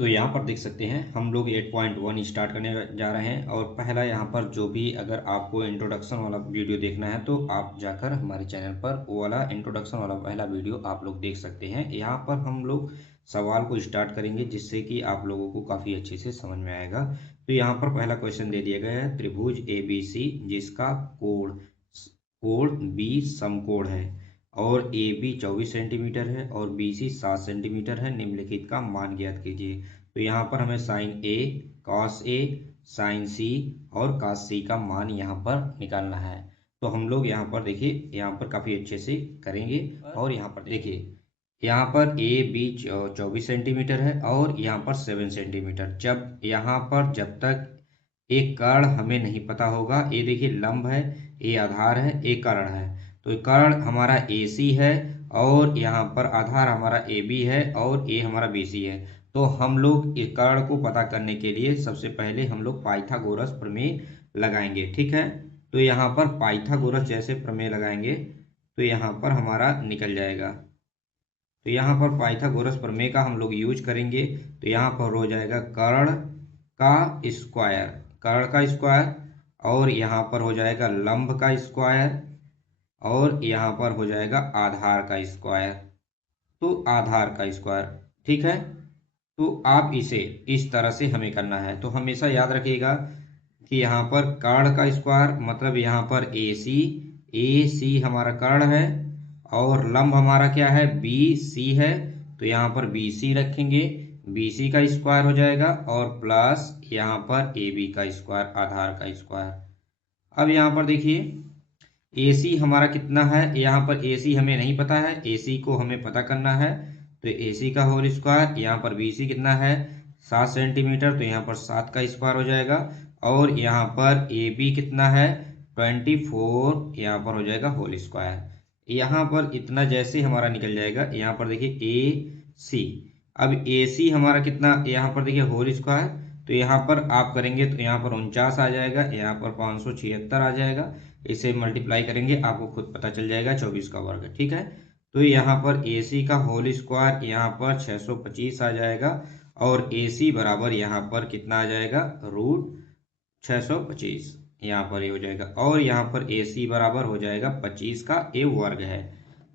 तो यहाँ पर देख सकते हैं हम लोग 8.1 स्टार्ट करने जा रहे हैं। और पहला यहाँ पर जो भी अगर आपको इंट्रोडक्शन वाला वीडियो देखना है तो आप जाकर हमारे चैनल पर वो वाला इंट्रोडक्शन वाला पहला वीडियो आप लोग देख सकते हैं। यहाँ पर हम लोग सवाल को स्टार्ट करेंगे जिससे कि आप लोगों को काफ़ी अच्छे से समझ में आएगा। तो यहाँ पर पहला क्वेश्चन दे दिया गया है, त्रिभुज ABC जिसका कोण कोण बी समकोण है और AB 24 सेंटीमीटर है और BC 7 सेंटीमीटर है, निम्नलिखित का मान ज्ञात कीजिए। तो यहाँ पर हमें sine A, cos A, sine C और कॉस C का मान यहाँ पर निकालना है। तो हम लोग यहाँ पर देखिए यहाँ पर काफ़ी अच्छे से करेंगे। और यहाँ पर देखिए यहाँ पर AB 24 सेंटीमीटर है और यहाँ पर 7 सेंटीमीटर। जब यहाँ पर जब तक एक कर्ण हमें नहीं पता होगा, ये देखिए लंब है, ये आधार है, ये कर्ण है। तो कर्ण हमारा AC है और यहाँ पर आधार हमारा AB है और ये हमारा BC है। तो हम लोग इस कर्ण को पता करने के लिए सबसे पहले हम लोग पाइथागोरस प्रमेय लगाएंगे, ठीक है। तो यहाँ पर पाइथागोरस जैसे प्रमेय लगाएंगे तो यहाँ पर हमारा निकल जाएगा। तो यहाँ पर पाइथागोरस प्रमेय का हम लोग यूज करेंगे। तो यहाँ पर हो जाएगा कर्ण का स्क्वायर, कर्ण का स्क्वायर, और यहाँ पर हो जाएगा लंब का स्क्वायर, और यहाँ पर हो जाएगा आधार का स्क्वायर। तो आधार का स्क्वायर, ठीक है। तो आप इसे इस तरह से हमें करना है। तो हमेशा याद रखिएगा कि यहाँ पर कर्ण का स्क्वायर मतलब यहाँ पर AC हमारा कर्ण है और लंब हमारा क्या है, BC है। तो यहाँ पर BC रखेंगे, BC का स्क्वायर हो जाएगा और प्लस यहाँ पर AB का स्क्वायर, आधार का स्क्वायर। अब यहाँ पर देखिए AC हमारा कितना है, यहाँ पर AC हमें नहीं पता है, AC को हमें पता करना है। तो AC का होल स्क्वायर, यहाँ पर BC कितना है 7 सेंटीमीटर, तो यहाँ पर 7 का स्क्वायर हो जाएगा। और यहाँ पर AB कितना है 24, यहाँ पर हो जाएगा होल स्क्वायर। यहाँ पर इतना जैसे हमारा निकल जाएगा, यहाँ पर देखिए AC। अब AC हमारा कितना, यहाँ पर देखिए होल स्क्वायर, तो यहाँ पर आप करेंगे तो यहाँ पर 49 आ जाएगा, यहाँ पर 576 आ जाएगा। इसे मल्टीप्लाई करेंगे आपको खुद पता चल जाएगा 24 का वर्ग, ठीक है। तो यहाँ पर AC का होल स्क्वायर यहाँ पर 625 आ जाएगा और AC बराबर यहाँ पर कितना आ जाएगा रूट 625, यहाँ पर ये हो जाएगा। और यहाँ पर AC बराबर हो जाएगा 25 का a वर्ग है।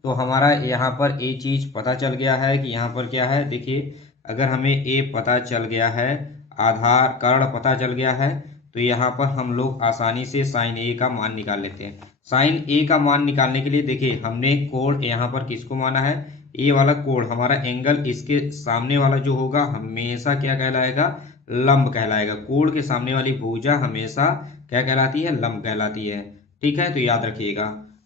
तो हमारा यहाँ पर ये चीज पता चल गया है कि यहाँ पर क्या है। देखिए अगर हमें a पता चल गया है, आधार कर्ण पता चल गया है, तो यहाँ पर हम लोग आसानी से साइन A का मान निकाल लेते हैं। साइन A का मान निकालने के लिए देखिए हमने कोण यहाँ पर किसको माना है, ये वाला कोण हमारा एंगल, इसके सामने वाला जो होगा हमेशा क्या कहलाएगा, लंब कहलाएगा। कोण के सामने वाली भुजा हमेशा क्या कहलाती है, लंब कहलाती है, ठीक है। तो याद रखिएगा।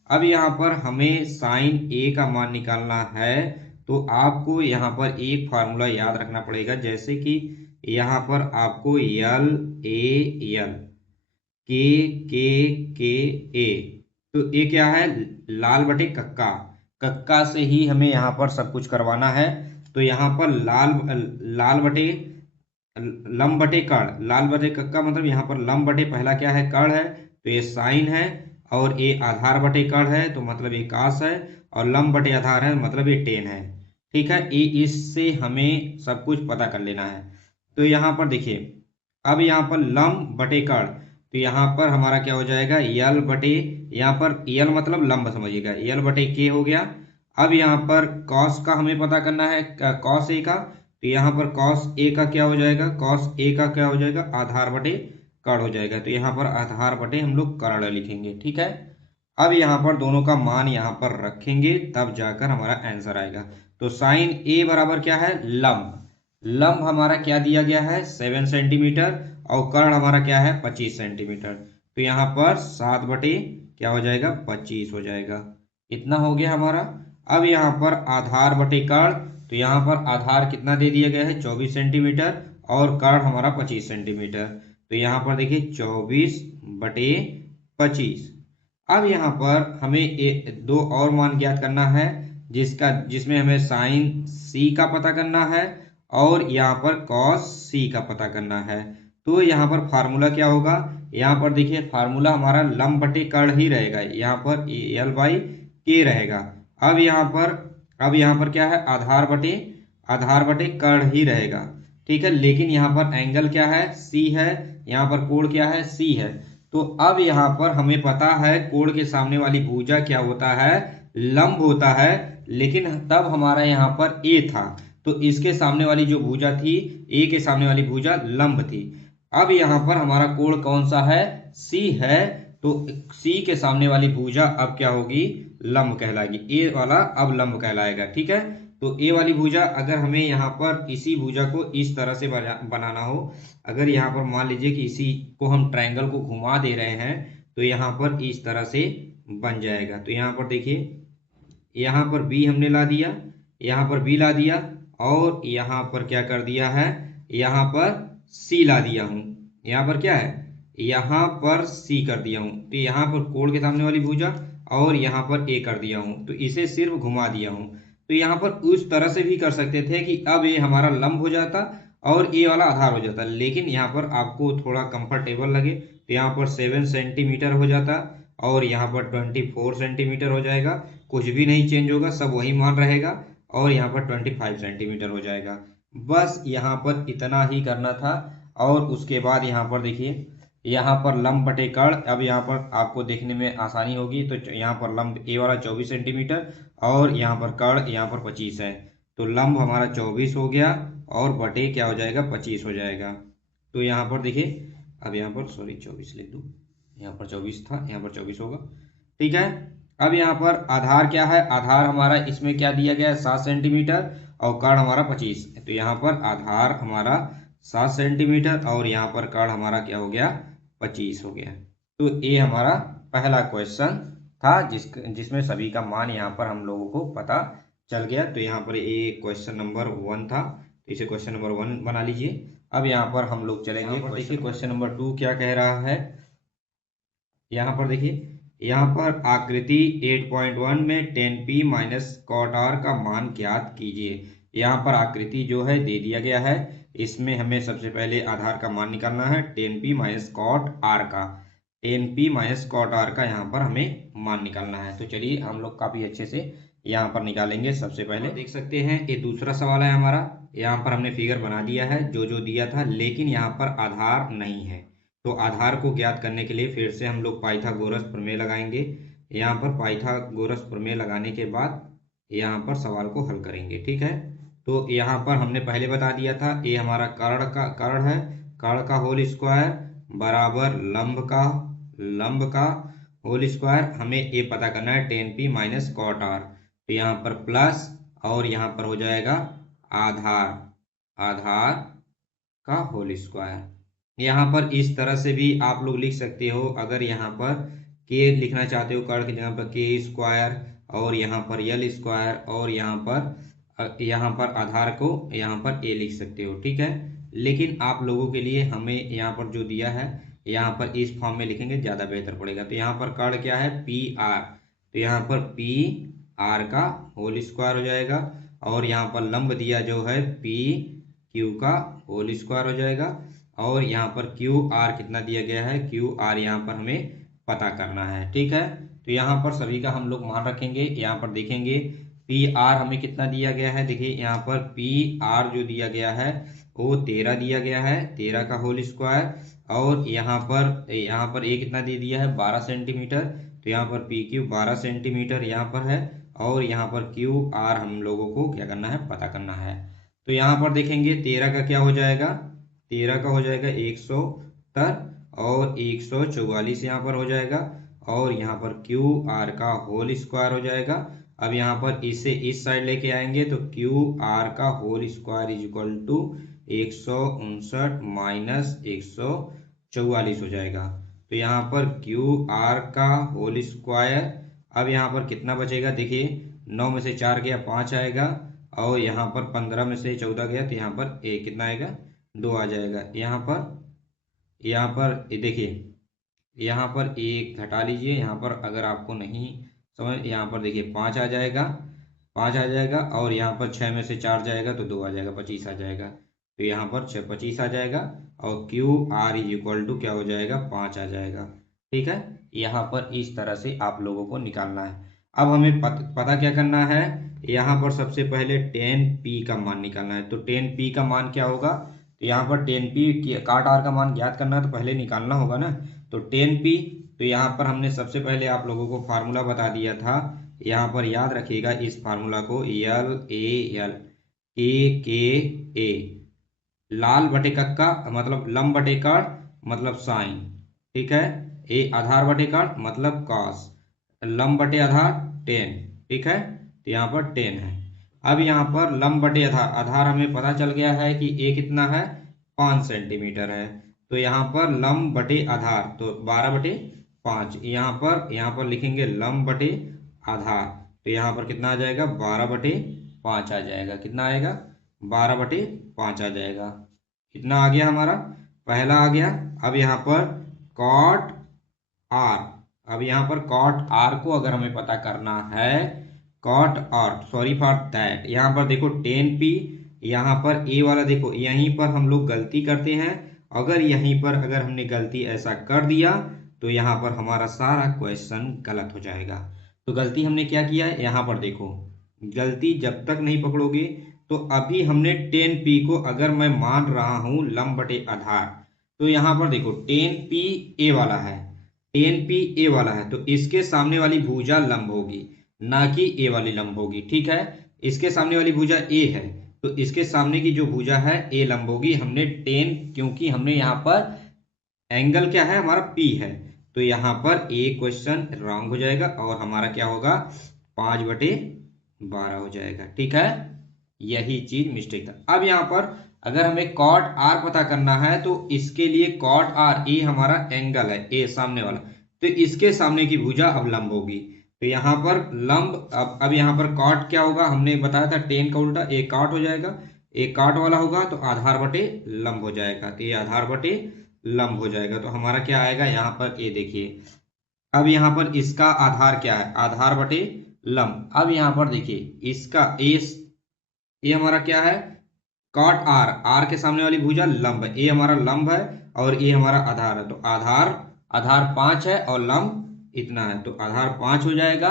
अब यहाँ पर हमें साइन A का मान निकालना है, तो आपको यहाँ पर एक फार्मूला याद रखना पड़ेगा, जैसे कि यहाँ पर आपको LAL के ए। तो ये क्या है, लाल बटे कक्का, कक्का से ही हमें यहाँ पर सब कुछ करवाना है। तो यहाँ पर लाल बटे लंब बटे कर्ण, लाल बटे कक्का मतलब यहाँ पर लंब बटे पहला क्या है, कर्ण है, तो ये साइन है। और ये आधार बटे कर्ण है तो मतलब ये कास है, और लंब बटे आधार है मतलब ये टेन है, ठीक है। ये इससे हमें सब कुछ पता कर लेना है। तो यहाँ पर देखिए अब यहाँ पर लंब बटे कर्ण, तो यहाँ पर हमारा क्या हो जाएगा यल बटे, यहाँ पर यल मतलब लंब समझिएगा, यल बटे के हो गया। अब यहाँ पर कॉस का हमें पता करना है, कॉस ए का, तो यहाँ पर कॉस ए का क्या हो जाएगा, कॉस ए का क्या हो जाएगा आधार बटे कर्ण हो जाएगा। तो यहाँ पर आधार बटे हम लोग कर्ण लिखेंगे, ठीक है। अब यहाँ पर दोनों का मान यहाँ पर रखेंगे तब जाकर हमारा आंसर आएगा। तो साइन ए बराबर क्या है, लंब, लंब हमारा क्या दिया गया है 7 सेंटीमीटर और कर्ण हमारा क्या है 25 सेंटीमीटर। तो यहाँ पर 7 बटे क्या हो जाएगा 25 हो जाएगा, इतना हो गया हमारा। अब यहाँ पर आधार बटे कर्ण, तो यहाँ पर आधार कितना दे दिया गया है 24 सेंटीमीटर और कर्ण हमारा 25 सेंटीमीटर। तो यहाँ पर देखिए 24 बटे 25। अब यहाँ पर हमें दो और मान ज्ञात करना है, जिसमें हमें साइन C का पता करना है और यहाँ पर कॉस C का पता करना है। तो यहाँ पर फार्मूला क्या होगा, यहाँ पर देखिए फार्मूला हमारा लंब बटे कर्ण ही रहेगा, यहाँ पर L/K रहेगा। अब यहाँ पर क्या है आधार बटे कर्ण ही रहेगा। ठीक है। लेकिन यहाँ पर एंगल क्या है, सी है, यहाँ पर कोण क्या है, सी है। तो अब यहाँ पर हमें पता है कोण के सामने वाली भुजा क्या होता है, लंब होता है। लेकिन तब हमारा यहाँ पर ए था, तो इसके सामने वाली जो भुजा थी, ए के सामने वाली भुजा लंब थी। अब यहाँ पर हमारा कोण कौन सा है, सी है। तो सी के सामने वाली भुजा अब क्या होगी, लंब कहलाएगी। ए वाला अब लंब कहलाएगा। ठीक है। तो ए वाली भुजा अगर हमें यहाँ पर इसी भुजा को इस तरह से बनाना हो, अगर यहाँ पर मान लीजिए कि इसी को हम ट्रायंगल को घुमा दे रहे हैं, तो यहाँ पर इस तरह से बन जाएगा। तो यहाँ पर देखिए, यहाँ पर बी हमने ला दिया, यहाँ पर बी ला दिया, और यहाँ पर क्या कर दिया है, यहाँ पर सी ला दिया हूँ। यहाँ पर क्या है, यहाँ पर सी कर दिया हूँ। तो यहाँ पर कोण के सामने वाली भुजा और यहाँ पर ए कर दिया हूँ, तो इसे सिर्फ घुमा दिया हूँ। तो यहाँ पर उस तरह से भी कर सकते थे कि अब ये हमारा लंब हो जाता और ए वाला आधार हो जाता, लेकिन यहाँ पर आपको थोड़ा कंफर्टेबल लगे तो यहाँ पर 7 सेंटीमीटर हो जाता और यहाँ पर 24 सेंटीमीटर हो जाएगा। कुछ भी नहीं चेंज होगा, सब वही मान रहेगा, और यहाँ पर 25 सेंटीमीटर हो जाएगा। बस यहाँ पर इतना ही करना था। और उसके बाद यहाँ पर देखिए, यहाँ पर लंब बटे कर्ण, अब यहाँ पर आपको देखने में आसानी होगी। तो यहाँ पर लंब ए वाला 24 सेंटीमीटर और यहाँ पर कर्ण यहाँ पर 25 है। तो लंब हमारा 24 हो गया और बटे क्या हो जाएगा, 25 हो जाएगा। तो यहाँ पर देखिए, अब यहाँ पर सॉरी 24 लिख दूँ, यहाँ पर 24 था, यहाँ पर 24 होगा। ठीक है। अब यहाँ पर आधार क्या है, आधार हमारा इसमें क्या दिया गया है, 7 सेंटीमीटर और कर्ण हमारा 25। तो यहाँ पर आधार हमारा 7 सेंटीमीटर और यहाँ पर कर्ण हमारा क्या हो गया, 25 हो गया। तो ये हमारा पहला क्वेश्चन था जिसमें सभी का मान यहाँ पर हम लोगों को पता चल गया। तो यहाँ पर ये क्वेश्चन नंबर 1 था, तो इसे क्वेश्चन नंबर 1 बना लीजिए। अब यहाँ पर हम लोग चलेंगे, देखिए क्वेश्चन नंबर 2 क्या कह रहा है। यहाँ पर देखिए, यहाँ पर आकृति 8.1 में tan p minus cot r का मान ज्ञात कीजिए। यहाँ पर आकृति जो है दे दिया गया है, इसमें हमें सबसे पहले आधार का मान निकालना है, tan p minus cot r का, tan p minus cot r का यहाँ पर हमें मान निकालना है। तो चलिए हम लोग काफी अच्छे से यहाँ पर निकालेंगे। सबसे पहले देख सकते हैं ये दूसरा सवाल है हमारा। यहाँ पर हमने फिगर बना दिया है जो जो दिया था, लेकिन यहाँ पर आधार नहीं है। तो आधार को ज्ञात करने के लिए फिर से हम लोग पाइथागोरस प्रमेय लगाएंगे। यहाँ पर पाइथागोरस प्रमेय लगाने के बाद यहाँ पर सवाल को हल करेंगे। ठीक है। तो यहाँ पर हमने पहले बता दिया था, ये हमारा कर्ण है, कर्ण का होल स्क्वायर बराबर लंब का होल स्क्वायर। हमें ये पता करना है tan p minus cot r। तो यहाँ पर प्लस और यहाँ पर हो जाएगा आधार का होल स्क्वायर। यहाँ पर इस तरह से भी आप लोग लिख सकते हो, अगर यहाँ पर k लिखना चाहते हो कर्ण की जगह पर k स्क्वायर और यहाँ पर l स्क्वायर और यहाँ पर आधार को यहाँ पर a लिख सकते हो। ठीक है। लेकिन आप लोगों के लिए हमें यहाँ पर जो दिया है यहाँ पर इस फॉर्म में लिखेंगे, ज़्यादा बेहतर पड़ेगा। तो यहाँ पर कर्ण क्या है, पी आर, तो यहाँ पर पी आर का होल स्क्वायर हो जाएगा और यहाँ पर लंब दिया जो है पी क्यू का होल स्क्वायर हो जाएगा। और यहाँ पर क्यू आर कितना दिया गया है, क्यू आर यहाँ पर हमें पता करना है। ठीक है। तो यहाँ पर सभी का हम लोग मान रखेंगे। यहाँ पर देखेंगे पी आर हमें कितना दिया गया है, देखिए यहाँ पर पी आर जो दिया गया है वो 13 दिया गया है, 13 का होल स्क्वायर। और यहाँ पर ए कितना दे दिया है, 12 सेंटीमीटर। तो यहाँ पर पी क्यू 12 सेंटीमीटर यहाँ पर है और यहाँ पर क्यू आर हम लोगों को क्या करना है, पता करना है। तो यहाँ पर देखेंगे 13 का क्या हो जाएगा, 13 का हो जाएगा 170 और 144 यहाँ पर हो जाएगा और यहाँ पर क्यू आर का होल स्क्वायर हो जाएगा। अब यहाँ पर इसे इस साइड लेके आएंगे तो क्यू आर का whole square is equal to 159 minus 144 हो जाएगा। तो यहाँ पर क्यू आर का होल स्क्वायर, अब यहाँ पर कितना बचेगा, देखिए 9 में से 4 गया 5 आएगा और यहाँ पर 15 में से 14 गया तो यहाँ पर एक कितना आएगा, 2 आ जाएगा। यहाँ पर देखिए, यहाँ पर एक घटा लीजिए, यहाँ पर अगर आपको नहीं समझ, यहाँ पर देखिए 5 आ जाएगा, 5 आ जाएगा और यहाँ पर 6 में से 4 जाएगा तो 2 आ जाएगा, 25 आ जाएगा। तो यहाँ पर 25 आ जाएगा और q r is equal to क्या हो जाएगा, 5 आ जाएगा। ठीक है। यहाँ पर इस तरह से आप लोगों को निकालना है। अब हमें पता क्या करना है, यहाँ पर सबसे पहले tan p का मान निकालना है। तो tan p का मान क्या होगा, तो यहाँ पर 10p काट आर का मान ज्ञात करना है तो पहले निकालना होगा ना। तो 10p, तो यहाँ पर हमने सबसे पहले आप लोगों को फार्मूला बता दिया था, यहाँ पर याद रखिएगा इस फार्मूला को, यल ए यल के ए, लाल बटे कक्का मतलब लंब बटे काट मतलब साइन, ठीक है। ए आधार बटे काट मतलब कॉस, लंब बटे आधार 10, ठीक है। तो यहाँ पर 10 है। अब यहाँ पर लंब बटे आधार, आधार हमें पता चल गया है कि ए कितना है, 5 सेंटीमीटर है। तो यहाँ पर लंब बटे आधार तो 12/5, यहाँ पर लिखेंगे लंब बटे आधार, तो यहाँ पर कितना आ जाएगा, 12/5 आ जाएगा। कितना आएगा, 12/5 आ जाएगा। कितना आ गया हमारा, पहला आ गया। अब यहाँ पर कॉट आर, अब यहाँ पर कॉट आर को अगर हमें पता करना है, cot r, sorry for that, यहाँ पर देखो 10p, यहाँ पर ए वाला देखो, यहीं पर हम लोग गलती करते हैं। अगर यहीं पर अगर हमने गलती ऐसा कर दिया तो यहाँ पर हमारा सारा क्वेश्चन गलत हो जाएगा। तो गलती हमने क्या किया है, यहाँ पर देखो, गलती जब तक नहीं पकड़ोगे, तो अभी हमने 10p को अगर मैं मान रहा हूं लंब बटे आधार, तो यहाँ पर देखो 10p ए वाला है, 10p ए वाला है, तो इसके सामने वाली भुजा लंब होगी, ना कि ए वाली लंब होगी, ठीक है। इसके सामने वाली भुजा ए है, तो इसके सामने की जो भुजा है ए लंब होगी। हमने 10, क्योंकि हमने यहाँ पर एंगल क्या है हमारा पी है, तो यहाँ पर ए क्वेश्चन रॉन्ग हो जाएगा और हमारा क्या होगा, 5/12 हो जाएगा, ठीक है। यही चीज मिस्टेक था। अब यहाँ पर अगर हमें कॉट आर पता करना है, तो इसके लिए कॉट आर, ए हमारा एंगल है, ए सामने वाला, तो इसके सामने की भुजा अब लंब होगी। तो यहाँ पर लंब, अब यहाँ पर कॉट क्या होगा, हमने बताया था 10 का उल्टा ए काट हो जाएगा, ए काट वाला होगा तो आधार बटे लंब हो जाएगा, तो ये आधार बटे लंब हो जाएगा। तो हमारा क्या आएगा, यहाँ पर ए देखिए, अब यहाँ पर इसका आधार क्या है, आधार बटे लंब। अब यहाँ पर देखिए इसका ए हमारा क्या है, कॉट आर, आर के सामने वाली भुजा लंब है, ए हमारा लंब है और ए हमारा आधार है, तो आधार आधार 5 है और लंब इतना है, तो आधार 5 हो जाएगा,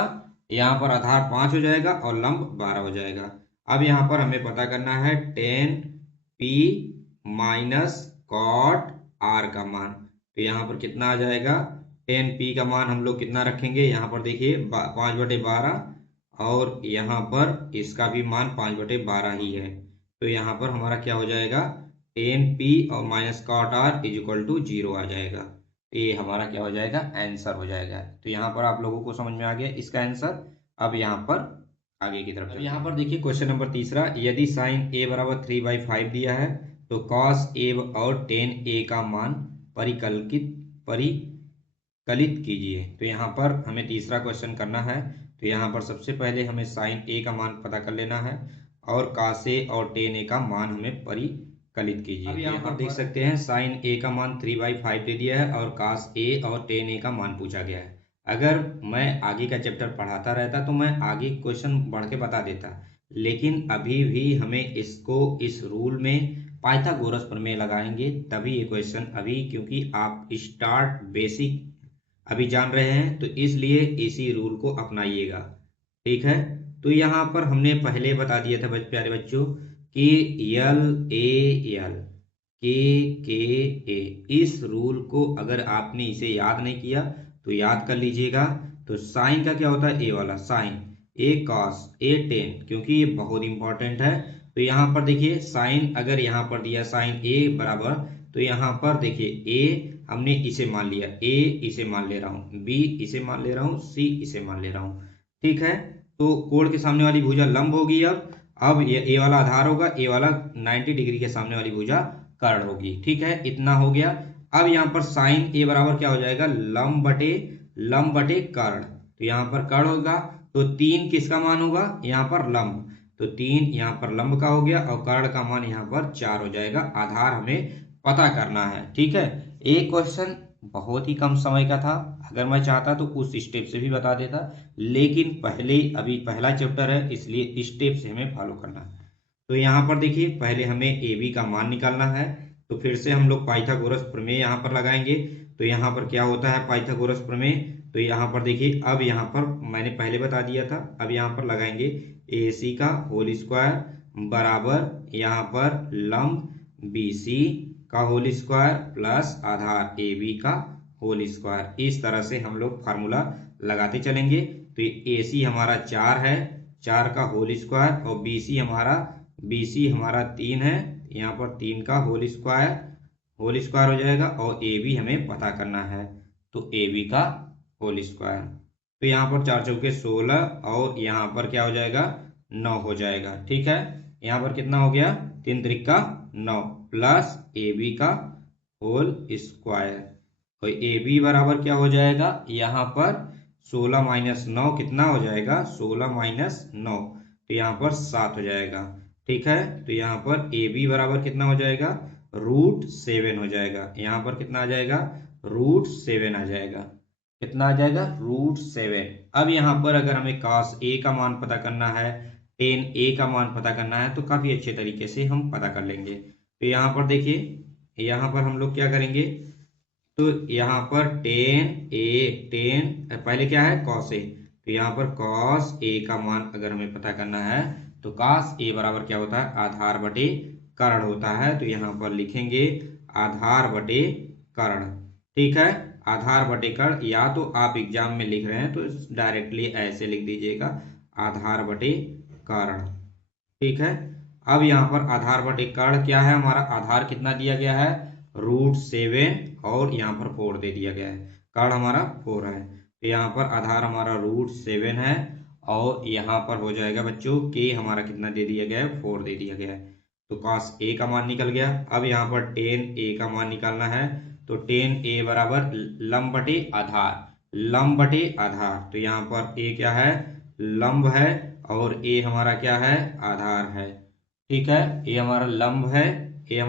यहाँ पर आधार 5 हो जाएगा और लंब 12 हो जाएगा। अब यहाँ पर हमें पता करना है 10p माइनस कॉट आर का मान, तो यहाँ पर कितना आ जाएगा, 10p का मान हम लोग कितना रखेंगे, यहाँ पर देखिए 5/12 और यहाँ पर इसका भी मान 5/12 ही है। तो यहाँ पर हमारा क्या हो जाएगा, 10p और minus cot r is equal to 0 आ जाएगा। तो ये हमारा क्या हो जाएगा, आंसर हो जाएगा। तो यहाँ पर आप लोगों को समझ में आ गया इसका आंसर। अब यहाँ पर आगे की तरफ, यहाँ पर देखिए क्वेश्चन नंबर तीसरा, यदि साइन a बराबर 3/5 दिया है तो कॉस a और टेन a का मान परिकलित कीजिए। तो यहाँ पर हमें तीसरा क्वेश्चन करना है। तो यहाँ पर सबसे पहले हमें साइन a का मान पता कर लेना है और कॉस a और टेन a का मान हमें परिकलित कीजिए। अब यहाँ पर देख सकते हैं साइन a का मान 3/5 दे दिया है और कॉस a और टेन a का मान पूछा गया है। अगर मैं आगे का चैप्टर पढ़ाता रहता तो मैं आगे क्वेश्चन बढ़ के बता देता, लेकिन अभी भी हमें इसको इस रूल में पाइथागोरस प्रमेय लगाएंगे तभी ये क्वेश्चन, अभी क्योंकि आप स्टार्ट बेसिक अभी जान रहे हैं तो इसलिए इसी रूल को अपनाइएगा, ठीक है। तो यहाँ पर हमने पहले बता दिया था प्यारे बच्चों कि यल ए यल के ए, इस रूल को अगर आपने इसे याद नहीं किया तो याद कर लीजिएगा। तो साइन का क्या होता है, ए वाला sign, A cos A ten, क्योंकि ये बहुत इंपॉर्टेंट है। तो यहाँ पर देखिए साइन अगर यहाँ पर दिया साइन ए बराबर, तो यहाँ पर देखिए ए हमने इसे मान लिया, ए इसे मान ले रहा हूँ, बी इसे मान ले रहा हूँ, सी इसे मान ले रहा हूँ, ठीक है। तो कोण के सामने वाली भुजा लंब होगी। अब ये ए वाला आधार होगा, ए वाला 90 डिग्री के सामने वाली भुजा कर्ण होगी, ठीक है। इतना हो गया। अब यहाँ पर साइन ए बराबर क्या हो जाएगा, लंब बटे कर्ण, तो यहाँ पर कर्ण होगा, तो 3 किसका मान होगा, यहाँ पर लंब, तो 3 यहाँ पर लंब का हो गया और कर्ण का मान यहाँ पर 4 हो जाएगा। आधार हमें पता करना है, ठीक है। एक क्वेश्चन बहुत ही कम समय का था, अगर मैं चाहता तो उस स्टेप से भी बता देता, लेकिन पहले अभी पहला चैप्टर है इसलिए स्टेप से हमें फॉलो करना है। तो यहाँ पर देखिए पहले हमें ए बी का मान निकालना है, तो फिर से हम लोग पाइथागोरस प्रमेय यहाँ पर लगाएंगे। तो यहाँ पर क्या होता है पाइथागोरस प्रमेय, तो यहाँ पर देखिए, अब यहाँ पर मैंने पहले बता दिया था, अब यहाँ पर लगाएंगे AC का होल स्क्वायर बराबर यहाँ पर लंब बी सी का होल स्क्वायर प्लस आधार ए बी का होल स्क्वायर। इस तरह से हम लोग फार्मूला लगाते चलेंगे। तो ए सी हमारा 4 है, 4 का होल स्क्वायर, और बी सी हमारा 3 है, यहाँ पर 3 का होल स्क्वायर हो जाएगा, और ए बी हमें पता करना है, तो ए बी का होल स्क्वायर। तो यहाँ पर 4 चौके 16, और यहाँ पर क्या हो जाएगा 9 हो जाएगा। ठीक है, यहाँ पर कितना हो गया 3 त्रिका 9 प्लस ए बी का होल स्क्वायर। और ए बी बराबर क्या हो जाएगा, यहाँ पर 16 माइनस 9 कितना हो जाएगा, 16 माइनस 9, तो यहाँ पर 7 हो जाएगा। ठीक है, तो यहाँ पर ए बी बराबर कितना हो जाएगा, √7 हो जाएगा। यहाँ पर कितना आ जाएगा, √7 आ जाएगा। कितना आ जाएगा, √7। अब यहाँ पर अगर हमें cos a का मान पता करना है, tan a का मान पता करना है, तो काफी अच्छे तरीके से हम पता कर लेंगे। तो यहाँ पर देखिए, यहाँ पर हम लोग क्या करेंगे, तो यहाँ पर tan पहले क्या है cos a, तो यहाँ पर cos a का मान अगर हमें पता करना है, तो cos a बराबर क्या होता है, आधार बटे कर्ण होता है। तो यहाँ पर लिखेंगे आधार बटे कर्ण। ठीक है, आधार बटे कर्ण, या तो आप एग्जाम में लिख रहे हैं तो डायरेक्टली ऐसे लिख दीजिएगा आधार बटे कर्ण। ठीक है, अब यहाँ पर आधार बटे कर्ण क्या है, हमारा आधार कितना दिया गया है, √7, और यहाँ पर 4 दे दिया गया है, कर्ण हमारा 4 है। तो यहाँ पर आधार हमारा √7 है, और यहाँ पर हो जाएगा बच्चों के हमारा कितना दे दिया गया है, 4 दे दिया गया है। तो cos a का मान निकल गया। अब यहाँ पर tan a का मान निकालना है, तो tan a बराबर लंब बटे आधार, लंब बटे आधार। तो यहाँ पर a क्या है, लंब है, और a हमारा क्या है, आधार है। ठीक है, a हमारा लंब है, a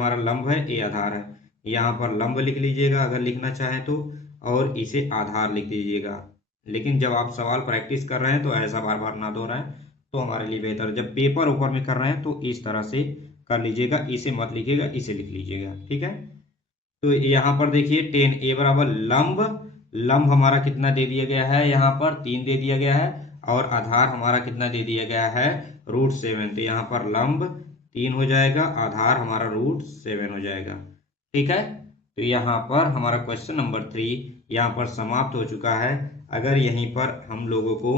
आधार है। यहाँ पर लंब लिख लीजिएगा अगर लिखना चाहें तो, और इसे आधार लिख दीजिएगा। लेकिन जब आप सवाल प्रैक्टिस कर रहे हैं तो ऐसा बार बार ना दोहराएं, तो हमारे लिए बेहतर। जब पेपर ऊपर में कर रहे हैं तो इस तरह से कर लीजिएगा, इसे मत लिखिएगा, इसे लिख लीजिएगा। ठीक है, तो यहाँ पर देखिए tan a बराबर लंब, लंब हमारा कितना दे दिया गया है, यहाँ पर 3 दे दिया गया है, और आधार हमारा कितना दे दिया गया है, √7। तो यहाँ पर लंब 3 हो जाएगा, आधार हमारा √7 हो जाएगा। ठीक है, तो यहाँ पर हमारा क्वेश्चन नंबर 3 यहाँ पर समाप्त हो चुका है। अगर यहीं पर हम लोगों को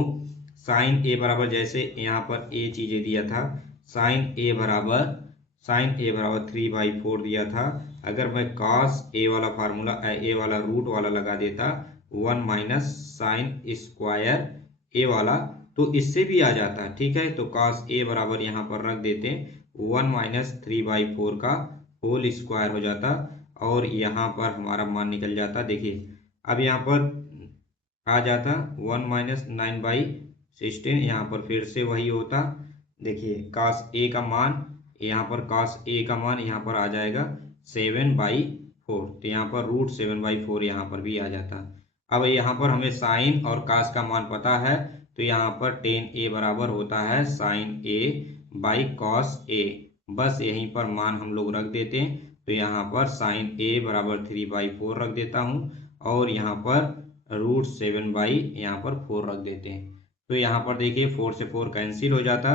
साइन ए बराबर, जैसे यहाँ पर ए चीजें दिया था, साइन ए बराबर 3/4 दिया था, अगर मैं cos a वाला फार्मूला, ए वाला रूट वाला लगा देता 1 माइनस साइन स्क्वायर ए वाला, तो इससे भी आ जाता। ठीक है, तो cos a बराबर यहाँ पर रख देते 1 माइनस 3/4 का होल स्क्वायर हो जाता, और यहाँ पर हमारा मान निकल जाता। देखिए अब यहाँ पर आ जाता 1 माइनस 9/16, यहाँ पर फिर से वही होता। देखिए cos a का मान, यहाँ पर cos a का मान यहाँ पर आ जाएगा 7/4, तो यहाँ पर √7/4 यहाँ पर भी आ जाता। अब यहाँ पर हमें साइन और cos का मान पता है, तो यहाँ पर tan a बराबर होता है sin a/cos a। बस यहीं पर मान हम लोग रख देते हैं, तो यहाँ पर sin a बराबर 3/4 रख देता हूँ, और यहाँ पर यहाँ पर 4 रख देते हैं। तो यहाँ पर देखिए 4 से 4 कैंसिल हो जाता,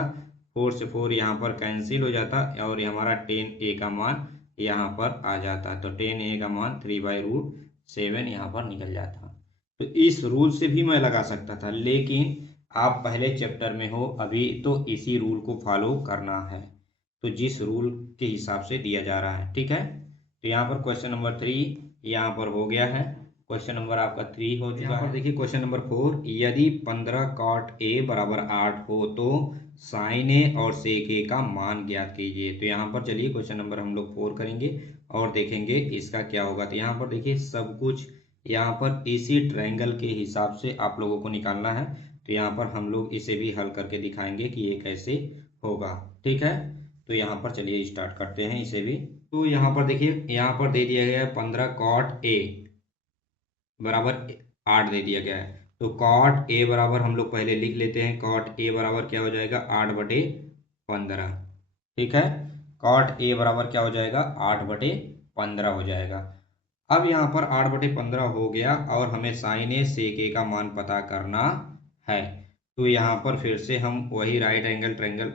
4 से 4 यहाँ पर कैंसिल हो जाता, और हमारा tan a का मान यहाँ पर आ जाता। तो tan a का मान 3/√7 यहाँ पर निकल जाता। तो इस रूल से भी मैं लगा सकता था, लेकिन आप पहले चैप्टर में हो अभी, तो इसी रूल को फॉलो करना है, तो जिस रूल के हिसाब से दिया जा रहा है। ठीक है, तो यहाँ पर क्वेश्चन नंबर 3 यहाँ पर हो गया है। क्वेश्चन नंबर आपका 3 हो चुका है। देखिए क्वेश्चन नंबर 4, यदि 15 cot a बराबर 8 हो तो sin a और sec a का मान ज्ञात कीजिए। तो यहाँ पर चलिए क्वेश्चन नंबर हम लोग 4 करेंगे और देखेंगे इसका क्या होगा। तो यहाँ पर देखिए सब कुछ यहाँ पर इसी ट्रायंगल के हिसाब से आप लोगों को निकालना है। तो यहाँ पर हम लोग इसे भी हल करके दिखाएंगे कि ये कैसे होगा। ठीक है, तो यहाँ पर चलिए स्टार्ट करते हैं इसे भी। तो यहाँ पर देखिए, यहाँ पर दे दिया गया है 15 cot a बराबर 8 दे दिया गया है। तो cot a बराबर हम लोग पहले लिख लेते हैं, cot a बराबर क्या हो जाएगा 8/15। ठीक है, cot a बराबर क्या हो जाएगा 8/15 हो जाएगा। अब यहाँ पर 8/15 हो गया, और हमें sin a sec a का मान पता करना है। तो यहाँ पर फिर से हम वही राइट एंगल ट्रायंगल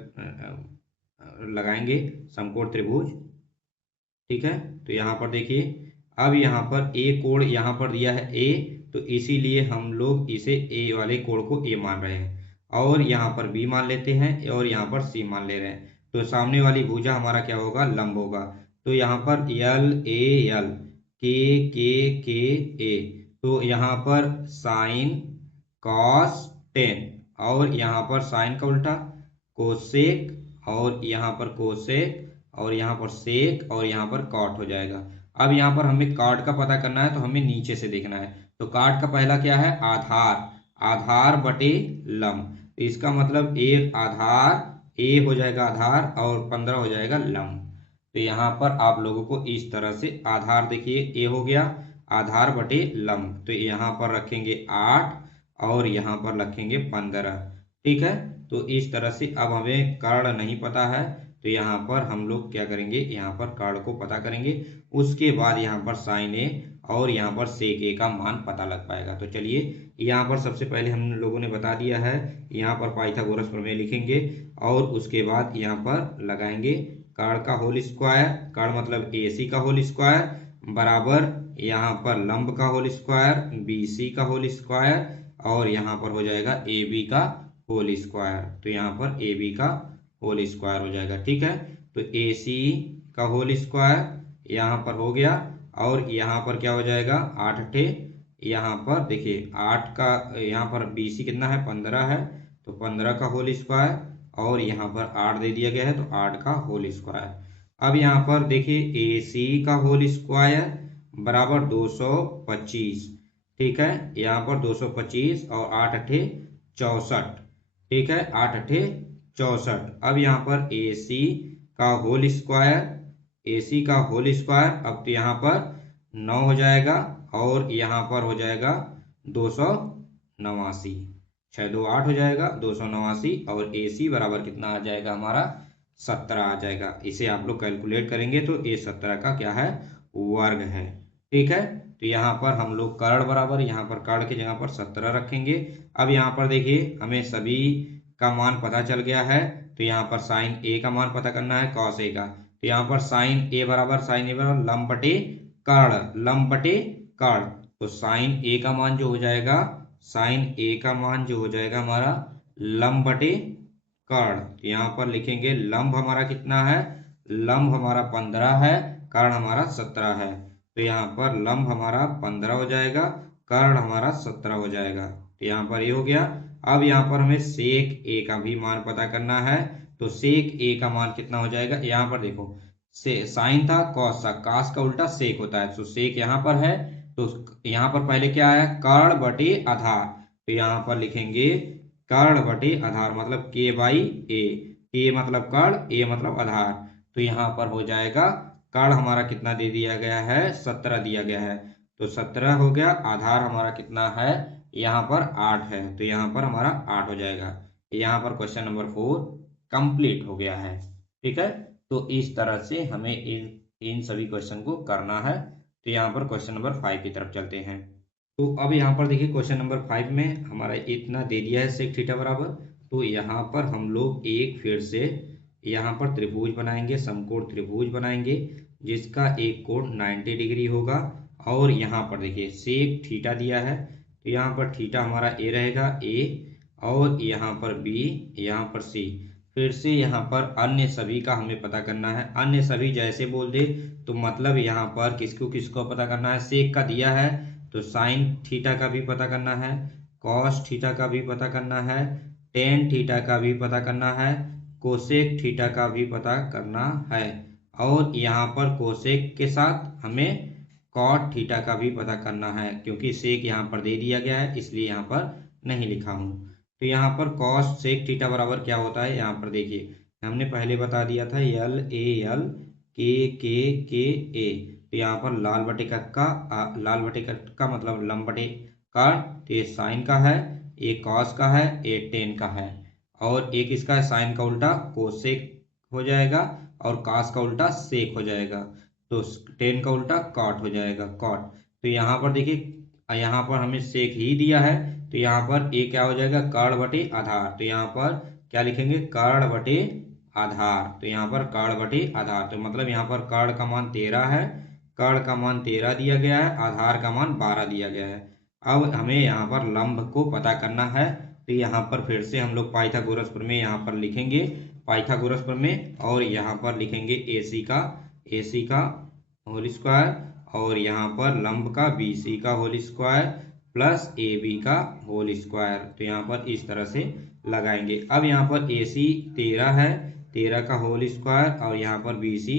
लगाएंगे, समकोण त्रिभुज। ठीक है। तो यहाँ पर देखिए, अब यहाँ पर ए कोड यहाँ पर दिया है ए, तो इसीलिए हम लोग इसे ए वाले कोड को ए मान रहे हैं, और यहाँ पर बी मान लेते हैं, और यहाँ पर सी मान ले रहे हैं। तो सामने वाली भुजा हमारा क्या होगा, लंब होगा। तो यहाँ पर यल ए यल, के ए, तो यहाँ पर साइन कॉस टेन, और यहाँ पर साइन का उल्टा कोसेक, और यहाँ पर कोसेक, और यहाँ पर सेक, और यहाँ पर कॉट हो जाएगा। अब यहाँ पर हमें कॉट का पता करना है, तो हमें नीचे से देखना है। तो कॉट का पहला क्या है, आधार, आधार बटे लंब। तो इसका मतलब एक आधार, ए हो जाएगा आधार, और 15 हो जाएगा लंब। तो यहाँ पर आप लोगों को इस तरह से आधार देखिए, ए हो गया आधार बटे लंब, तो यहाँ पर रखेंगे 8, और यहाँ पर रखेंगे 15। ठीक है। तो इस तरह से अब हमें कर्ण नहीं पता है, तो यहाँ पर हम लोग क्या करेंगे, यहाँ पर कर्ण को पता करेंगे, उसके बाद यहाँ पर साइन ए और यहाँ पर सेक ए का मान पता लग पाएगा। तो चलिए, यहाँ पर सबसे पहले हम लोगों ने बता दिया है, यहाँ पर पाइथागोरस प्रमेय लिखेंगे, और उसके बाद यहाँ पर लगाएंगे कर्ण का होल स्क्वायर, कर्ण मतलब ए सी का होल स्क्वायर, बराबर यहाँ पर लंब का होल स्क्वायर, बी सी का होल स्क्वायर, और यहाँ पर हो जाएगा ए बी का होल स्क्वायर। तो यहाँ पर ए बी का होल स्क्वायर हो जाएगा। ठीक है। तो ए सी का होल स्क्वायर यहाँ पर हो गया, और यहाँ पर क्या हो जाएगा 8 टे, यहाँ पर देखिए 8 का, यहाँ पर बी सी कितना है 15 है, तो 15 का होल स्क्वायर, और यहाँ पर 8 दे दिया गया है, तो 8 का होल स्क्वायर। अब यहाँ पर देखिए ए सी का होल स्क्वायर बराबर 225। ठीक है। यहाँ पर 225 और 8 अठे 64। ठीक है, 8 अठे 64। अब यहाँ पर ए सी का होल स्क्वायर, ए सी का होल स्क्वायर, अब तो यहाँ पर 9 हो जाएगा, और यहाँ पर हो जाएगा 289, 6 2 8 हो जाएगा 289, और ए सी बराबर कितना आ जाएगा हमारा 17 आ जाएगा। इसे आप लोग कैलकुलेट करेंगे तो ये 17 का क्या है, वर्ग है। ठीक है। तो यहाँ पर हम लोग कर्ण बराबर, यहाँ पर कर्ण की जगह पर 17 रखेंगे। अब यहाँ पर देखिए हमें सभी का मान पता चल गया है, तो यहाँ पर साइन ए का मान पता करना है, कॉस ए का। तो यहाँ पर साइन ए बराबर लंब बटे कर्ण, लंब बटे कर्ण। तो साइन ए का मान जो हो जाएगा, साइन ए का मान जो हो जाएगा हमारा लंब बटे कर्ण। तो यहाँ पर लिखेंगे लंब हमारा कितना है, लंब हमारा 15 है, कर्ण हमारा 17 है। तो यहाँ पर लंब हमारा 15 हो जाएगा, कर्ण हमारा 17 हो जाएगा। तो यहाँ पर ये हो गया। अब यहाँ पर हमें सेक ए का भी मान पता करना है, तो सेक ए का मान कितना हो जाएगा, यहाँ पर देखो से साइन था कॉस था, कास का उल्टा सेक होता है, तो सेक यहाँ पर है, तो यहाँ पर पहले क्या आया, कर्ण बटे आधार। तो यहाँ पर लिखेंगे कर्ण बटे आधार, मतलब के बाई ए, के मतलब कर्ण, ए मतलब आधार। तो यहाँ पर हो जाएगा कर्ण हमारा कितना दे दिया गया है, 17 दिया गया है, तो 17 हो गया। आधार हमारा कितना है, यहाँ पर 8 है, तो यहाँ पर हमारा 8 हो जाएगा। यहाँ पर क्वेश्चन नंबर 4 कंप्लीट हो गया है। ठीक है। तो इस तरह से हमें इन सभी क्वेश्चन को करना है। तो यहाँ पर क्वेश्चन नंबर 5 की तरफ चलते हैं। तो अब यहाँ पर देखिए क्वेश्चन नंबर 5 में हमारा इतना दे दिया है सेक थीटा बराबर। तो यहाँ पर हम लोग एक फिर से यहाँ पर त्रिभुज बनाएंगे, समकोण त्रिभुज बनाएंगे, जिसका एक कोण 90 डिग्री होगा। और यहाँ पर देखिए सेक थीटा दिया है, तो यहाँ पर थीटा हमारा ए रहेगा, ए, और यहाँ पर बी, यहाँ पर सी। फिर से यहाँ पर अन्य सभी का हमें पता करना है। अन्य सभी जैसे बोल दे तो मतलब यहाँ पर किसको किसको पता करना है, सेक का दिया है तो साइन थीटा का भी पता करना है, कॉस थीटा का भी पता करना है, टेन थीटा का भी पता करना है, कोसेक थीटा का भी पता करना है, और यहाँ पर कोसेक के साथ हमें कॉट थीटा का भी पता करना है, क्योंकि सेक यहाँ पर दे दिया गया है इसलिए यहाँ पर नहीं लिखा हूँ। तो यहाँ पर कॉस सेक थीटा बराबर क्या होता है, यहाँ पर देखिए हमने पहले बता दिया था यल ए यल, के ए। तो यहाँ पर लाल बटे लाल बटे का मतलब लंब बटे कर्ण, तो ये साइन का है, एक कॉस का है, एक टेन का है, और एक इसका है साइन का उल्टा कोसेक हो जाएगा, और कॉस का उल्टा सेक हो जाएगा, तो टेन का उल्टा कॉट हो जाएगा, कॉट। तो यहाँ पर देखिए यहाँ पर हमें सेक ही दिया है, तो यहाँ पर ए क्या हो जाएगा, कर्ण बटे आधार। तो यहाँ पर क्या लिखेंगे, कर्ण बटे आधार। तो यहाँ पर कर्ण बटे आधार, तो मतलब यहाँ पर कर्ण का मान 13 है, कर्ण का मान 13 दिया गया है, आधार का मान 12 दिया गया है। अब हमें यहाँ पर लंब को पता करना है, तो यहाँ पर फिर से हम लोग पाइथागोरस प्रमेय यहाँ पर लिखेंगे, पाइथागोरस प्रमेय, और यहाँ पर लिखेंगे AC का होल स्क्वायर, और यहाँ पर लंब का BC का होल स्क्वायर प्लस AB का होल स्क्वायर। तो यहाँ पर इस तरह से लगाएंगे। अब यहाँ पर AC 13 है, 13 का होल स्क्वायर, और यहाँ पर BC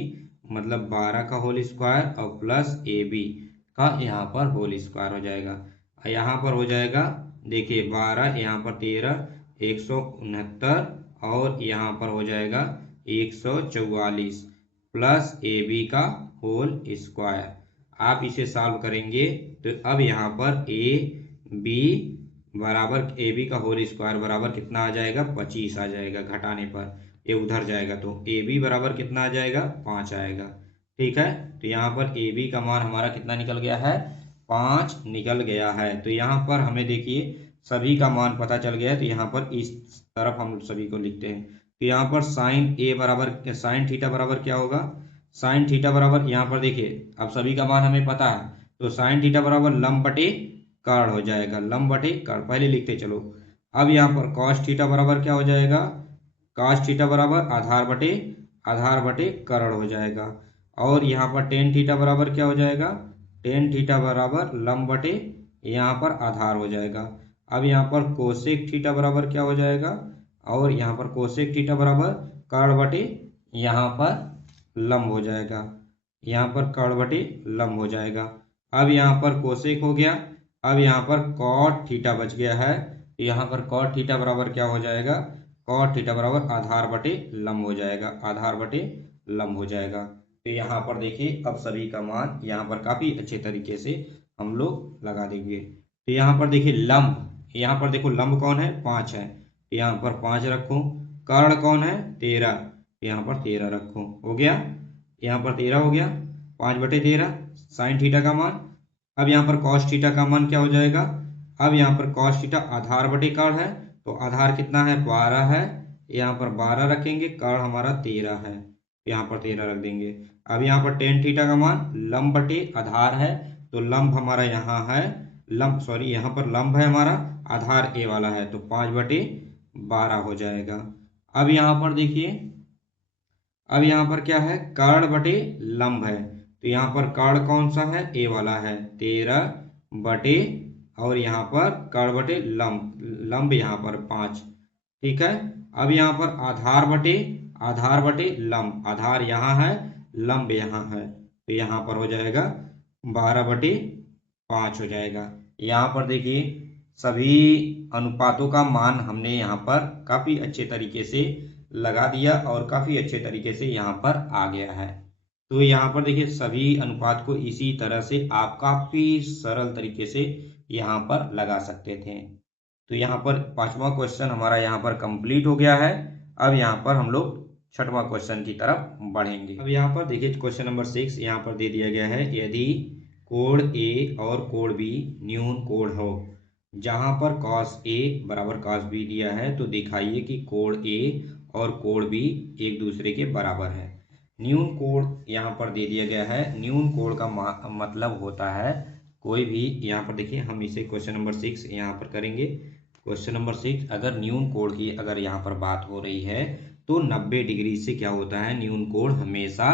मतलब 12 का होल स्क्वायर और प्लस AB का यहाँ पर होल स्क्वायर हो जाएगा। यहाँ पर हो जाएगा देखिए 12, यहाँ पर 13, 169, और यहाँ पर हो जाएगा 144 प्लस AB का होल स्क्वायर। आप इसे सॉल्व करेंगे तो अब यहाँ पर AB बराबर AB का होल स्क्वायर बराबर कितना आ जाएगा, 25 आ जाएगा, घटाने पर ये उधर जाएगा तो AB बराबर कितना आ जाएगा, 5 आएगा। ठीक है, तो यहाँ पर AB का मान हमारा कितना निकल गया है, 5 निकल गया है। तो यहाँ पर हमें देखिए सभी का मान पता चल गया है, तो यहाँ पर इस तरफ हम सभी को लिखते हैं। तो यहाँ पर साइन थीटा बराबर क्या होगा, साइन थीटा बराबर यहाँ पर देखिए अब सभी का मान हमें पता है, तो साइन थीटा बराबर लंब बटे कर्ण हो जाएगा, लंब बटे कर्ण पहले लिखते चलो। अब यहाँ पर कॉस थीटा बराबर क्या हो जाएगा, कॉस थीटा बराबर आधार बटे कर्ण हो जाएगा। और यहाँ पर टेन थीटा बराबर क्या हो जाएगा, टेन थीटा बराबर लंब बटे यहाँ पर आधार हो जाएगा। अब यहाँ पर कोसेक थीटा बराबर क्या हो जाएगा, और यहाँ पर कोसेक थीटा बराबर कर्ण बटे यहाँ पर लंब हो जाएगा, यहाँ पर कर्ण बटे लंब हो जाएगा। अब यहाँ पर कोसेक हो गया, अब यहाँ पर कॉट थीटा बच गया है, यहाँ पर कॉट थीटा बराबर क्या हो जाएगा, कॉट थीटा बराबर आधार बटे लंब हो जाएगा, आधार बटे लंब हो जाएगा। तो यहाँ पर देखिए अब सभी का मान यहाँ पर काफी अच्छे तरीके से हम लोग लगा देंगे। तो यहाँ पर देखिए लंब, यहाँ पर देखो लंब कौन है, 5 है, यहाँ पर 5 रखो। कर्ण कौन है, 13, यहाँ पर 13 रखो, हो गया, यहाँ पर 13 हो गया, 5/13 साइन थीटा का मान। अब यहाँ पर कॉस थीटा का मान क्या हो जाएगा, अब यहाँ पर कॉस थीटा आधार बटे कर्ण है, तो आधार कितना है, 12 है, यहाँ पर 12 रखेंगे, कर्ण हमारा 13 है, यहाँ पर 13 रख देंगे। अब यहाँ पर टेन थीटा का मान लंब बटे आधार है, तो लंब हमारा यहाँ है, यहाँ पर लंब है हमारा, आधार A वाला है, तो 5/12 हो जाएगा। अब यहाँ पर देखिए, अब यहाँ पर क्या है, कर्ण बटे लंब है, तो यहाँ पर कर्ण कौन सा है, A वाला है, 13 बटे, और यहाँ पर कर्ण बटे लंब यहाँ पर 5। ठीक है, अब यहाँ पर आधार बटे लंब, आधार यहाँ है, लंब यहाँ है, तो यहाँ पर हो जाएगा 12/5 हो जाएगा। यहाँ पर देखिए सभी अनुपातों का मान हमने यहाँ पर काफी अच्छे तरीके से लगा दिया और काफी अच्छे तरीके से यहाँ पर आ गया है। तो यहाँ पर देखिए सभी अनुपात को इसी तरह से आप काफी सरल तरीके से यहाँ पर लगा सकते थे। तो यहाँ पर 5वां क्वेश्चन हमारा यहाँ पर कंप्लीट हो गया है। अब यहाँ पर हम लोग 6वां क्वेश्चन की तरफ बढ़ेंगे। अब यहाँ पर देखिए क्वेश्चन नंबर 6 यहाँ पर दे दिया गया है, यदि कोण A और कोण B न्यून कोण हो, जहां पर cos A बराबर cos B दिया है, तो दिखाइए कि कोण A और कोण B एक दूसरे के बराबर है। न्यून कोण यहाँ पर दे दिया गया है, न्यून कोण का मतलब होता है कोई भी, यहाँ पर देखिए हम इसे क्वेश्चन नंबर 6 यहाँ पर करेंगे। क्वेश्चन नंबर 6, अगर न्यून कोण की अगर यहाँ पर बात हो रही है तो 90 डिग्री से क्या होता है, न्यून कोण हमेशा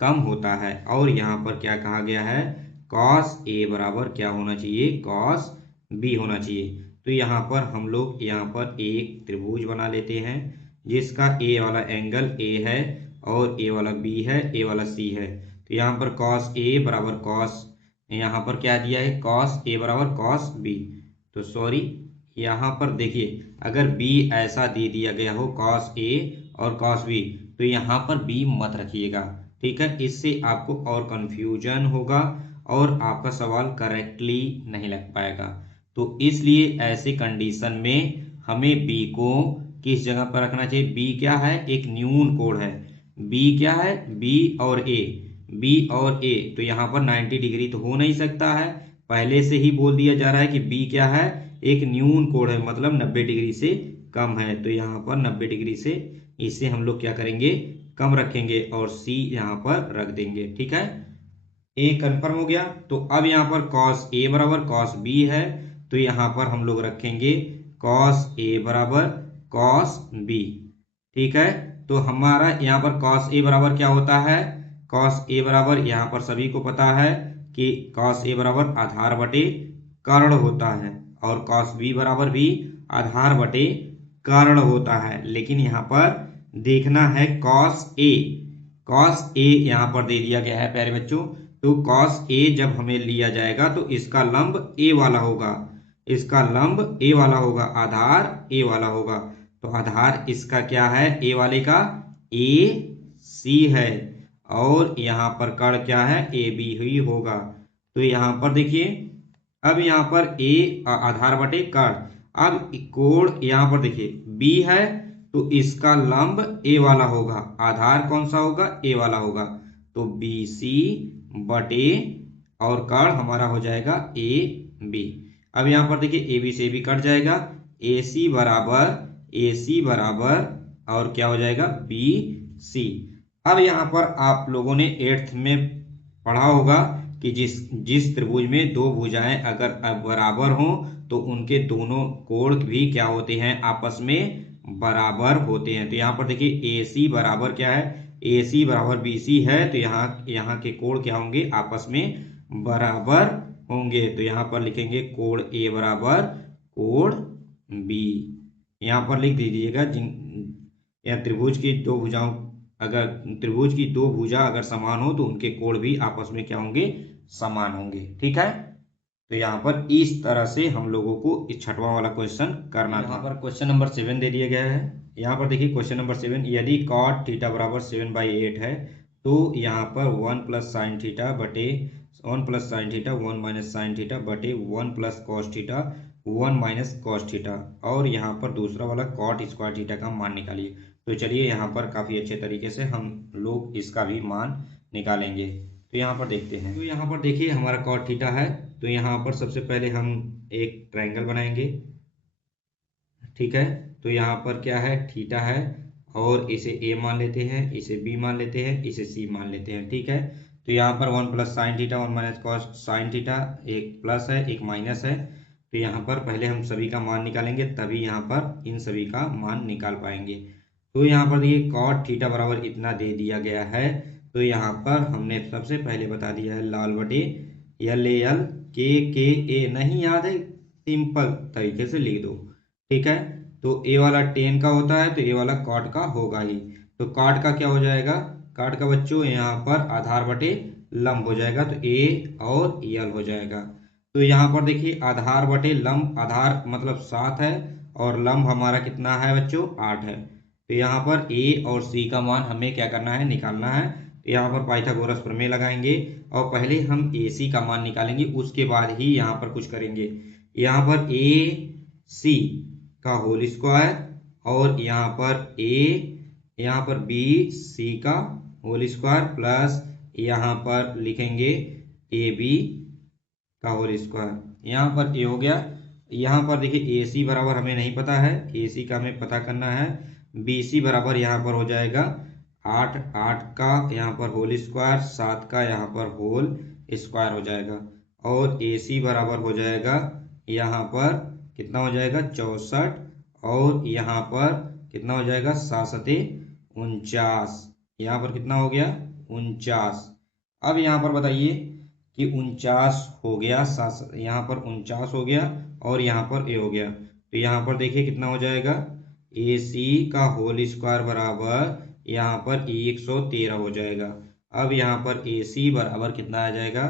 कम होता है। और यहाँ पर क्या कहा गया है, cos A बराबर क्या होना चाहिए, cos B होना चाहिए। तो यहाँ पर हम लोग यहाँ पर एक त्रिभुज बना लेते हैं, जिसका A वाला एंगल A है और A वाला B है, A वाला C है। तो यहाँ पर cos A बराबर cos, यहाँ पर क्या दिया है, cos A बराबर cos B। तो सॉरी, यहाँ पर देखिए अगर B ऐसा दे दिया गया हो cos A और cos B, तो यहाँ पर B मत रखिएगा, ठीक है, इससे आपको और कंफ्यूजन होगा और आपका सवाल करेक्टली नहीं लग पाएगा। तो इसलिए ऐसे कंडीशन में हमें B को किस जगह पर रखना चाहिए, B क्या है, एक न्यून कोण है, B क्या है, B और A, तो यहाँ पर 90 डिग्री तो हो नहीं सकता है, पहले से ही बोल दिया जा रहा है कि B क्या है, एक न्यून कोण है, मतलब 90 डिग्री से कम है। तो यहाँ पर 90 डिग्री से इसे हम लोग क्या करेंगे, कम रखेंगे और c यहाँ पर रख देंगे। ठीक है, a कंफर्म हो गया। तो अब यहाँ पर cos a बराबर cos b है, तो यहाँ पर हम लोग रखेंगे cos a बराबर cos b। ठीक है, तो हमारा यहाँ पर cos a बराबर क्या होता है, cos a बराबर यहाँ पर सभी को पता है कि cos a बराबर आधार बटे कर्ण होता है, और cos b बराबर भी आधार बटे कर्ण होता है। लेकिन यहाँ पर देखना है cos a यहाँ पर दे दिया गया है प्यारे बच्चों। तो cos a जब हमें लिया जाएगा तो इसका लंब a वाला होगा, इसका लंब a वाला होगा, आधार a वाला होगा। तो आधार इसका क्या है, a वाले का AC है, और यहाँ पर कर्ण क्या है, AB ही होगा। तो यहाँ पर देखिए, अब यहाँ पर a आधार बटे कर्ण, अब कोण यहाँ पर देखिए B है, तो इसका लंब a वाला होगा, आधार कौन सा होगा, a वाला होगा। तो BC बटे और कर्ण हमारा हो जाएगा AB। अब यहाँ पर देखिए AB से भी कट जाएगा, AC बराबर और क्या हो जाएगा, BC। अब यहाँ पर आप लोगों ने 8th में पढ़ा होगा कि जिस त्रिभुज में दो भुजाएं अगर बराबर हों तो उनके दोनों कोण भी क्या होते हैं, आपस में बराबर होते हैं। तो यहाँ पर देखिए AC बराबर क्या है, AC बराबर BC है, तो यहाँ के कोण क्या होंगे, आपस में बराबर होंगे। तो यहाँ पर लिखेंगे कोण A बराबर कोण B, यहाँ पर लिख दीजिएगा। या त्रिभुज की दो भुजाओं अगर त्रिभुज की दो भुजा अगर समान हो तो उनके कोण भी आपस में क्या होंगे, समान होंगे। ठीक है, तो यहाँ पर इस तरह से हम लोगों को इस छठवां वाला क्वेश्चन करना था। यहाँ पर क्वेश्चन नंबर 7 दे दिया गया है। यहाँ पर देखिए क्वेश्चन नंबर 7, यदि cot थीटा बराबर 7/8 है तो यहाँ पर 1 प्लस साइन थीटा बटे 1 plus sine theta 1 minus sine theta बटे 1 plus cos theta 1 minus cos theta, और यहाँ पर दूसरा वाला cot स्क्वायर थीटा का मान निकालिए। तो चलिए यहाँ पर काफ़ी अच्छे तरीके से हम लोग इसका भी मान निकालेंगे। तो यहाँ पर देखते हैं। तो यहाँ पर देखिए हमारा cot थीटा है, तो यहाँ पर सबसे पहले हम एक ट्रायंगल बनाएंगे। ठीक है, तो यहाँ पर क्या है, थीटा है, और इसे A मान लेते हैं, इसे B मान लेते हैं, इसे C मान लेते हैं। ठीक है, तो यहाँ पर 1 plus sine theta 1 minus cos sine theta, एक प्लस है एक माइनस है। तो यहाँ पर पहले हम सभी का मान निकालेंगे, तभी यहाँ पर इन सभी का मान निकाल पाएंगे। तो यहाँ पर देखिए cot थीटा बराबर इतना दे दिया गया है, तो यहाँ पर हमने सबसे पहले बता दिया है लाल बटे LAL के ए नहीं याद है, सिंपल तरीके से लिख दो। ठीक है, तो ए वाला टेन का होता है तो ए वाला cot का होगा ही। तो cot का क्या हो जाएगा, cot का बच्चों यहाँ पर आधार बटे लंब हो जाएगा, तो ए और यल हो जाएगा। तो यहाँ पर देखिए आधार बटे लंब, आधार मतलब 7 है और लंब हमारा कितना है बच्चों, 8 है। तो यहाँ पर ए और सी का मान हमें क्या करना है, निकालना है। तो यहाँ पर पाइथागोरस प्रमेय लगाएंगे और पहले हम ए सी का मान निकालेंगे, उसके बाद ही यहाँ पर कुछ करेंगे। यहाँ पर ए सी का होल स्क्वायर और यहाँ पर बी सी का होल स्क्वायर प्लस यहाँ पर लिखेंगे ए बी का होल स्क्वायर। यहाँ पर ए हो गया। यहाँ पर देखिए ए सी बराबर हमें नहीं पता है, ए सी का हमें पता करना है। बी सी बराबर यहाँ पर हो जाएगा 8 का यहाँ पर होल स्क्वायर, 7 का यहाँ पर होल स्क्वायर हो जाएगा, और ए सी बराबर हो जाएगा यहाँ पर कितना हो जाएगा 64, और यहाँ पर कितना हो जाएगा 7×7 = 49। यहाँ पर कितना हो गया 49। अब यहाँ पर बताइए कि 49 हो गया, यहाँ पर 49 हो गया और यहाँ पर ए हो गया। तो यहाँ पर देखिए कितना हो जाएगा, ए सी का होल स्क्वायर बराबर यहाँ पर 113 हो जाएगा। अब यहाँ पर ए सी बराबर कितना आ जाएगा,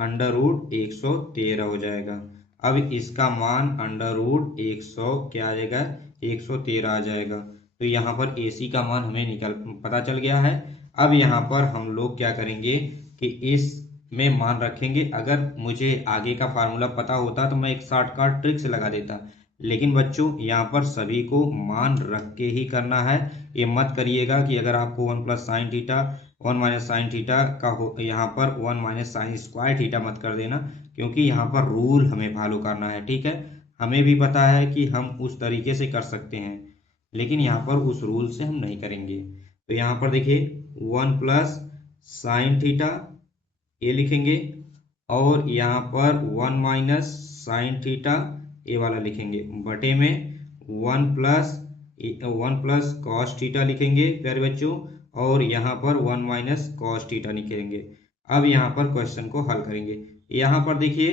√113 हो जाएगा। अब इसका मान √100 क्या आ जाएगा, 113 आ जाएगा। तो यहाँ पर ए सी का मान हमें पता चल गया है। अब यहाँ पर हम लोग क्या करेंगे कि इस में मान रखेंगे। अगर मुझे आगे का फार्मूला पता होता तो मैं एक शॉर्टकट ट्रिक से लगा देता, लेकिन बच्चों यहाँ पर सभी को मान रख के ही करना है। ये मत करिएगा कि अगर आपको 1 plus sine theta 1 minus sine theta का हो, यहाँ पर 1 माइनस साइन स्क्वायर थीटा मत कर देना, क्योंकि यहाँ पर रूल हमें फॉलो करना है। ठीक है, हमें भी पता है कि हम उस तरीके से कर सकते हैं। लेकिन यहाँ पर उस रूल से हम नहीं करेंगे। तो यहाँ पर देखिए 1 प्लस साइन थीटा ये लिखेंगे, और यहाँ पर 1 माइनस साइन थीटा ये वाला लिखेंगे, बटे में 1 प्लस कॉस थीटा लिखेंगे प्यारे बच्चों, और यहाँ पर 1 माइनस कॉस थीटा लिखेंगे। अब यहाँ पर क्वेश्चन को हल करेंगे। यहाँ पर देखिए,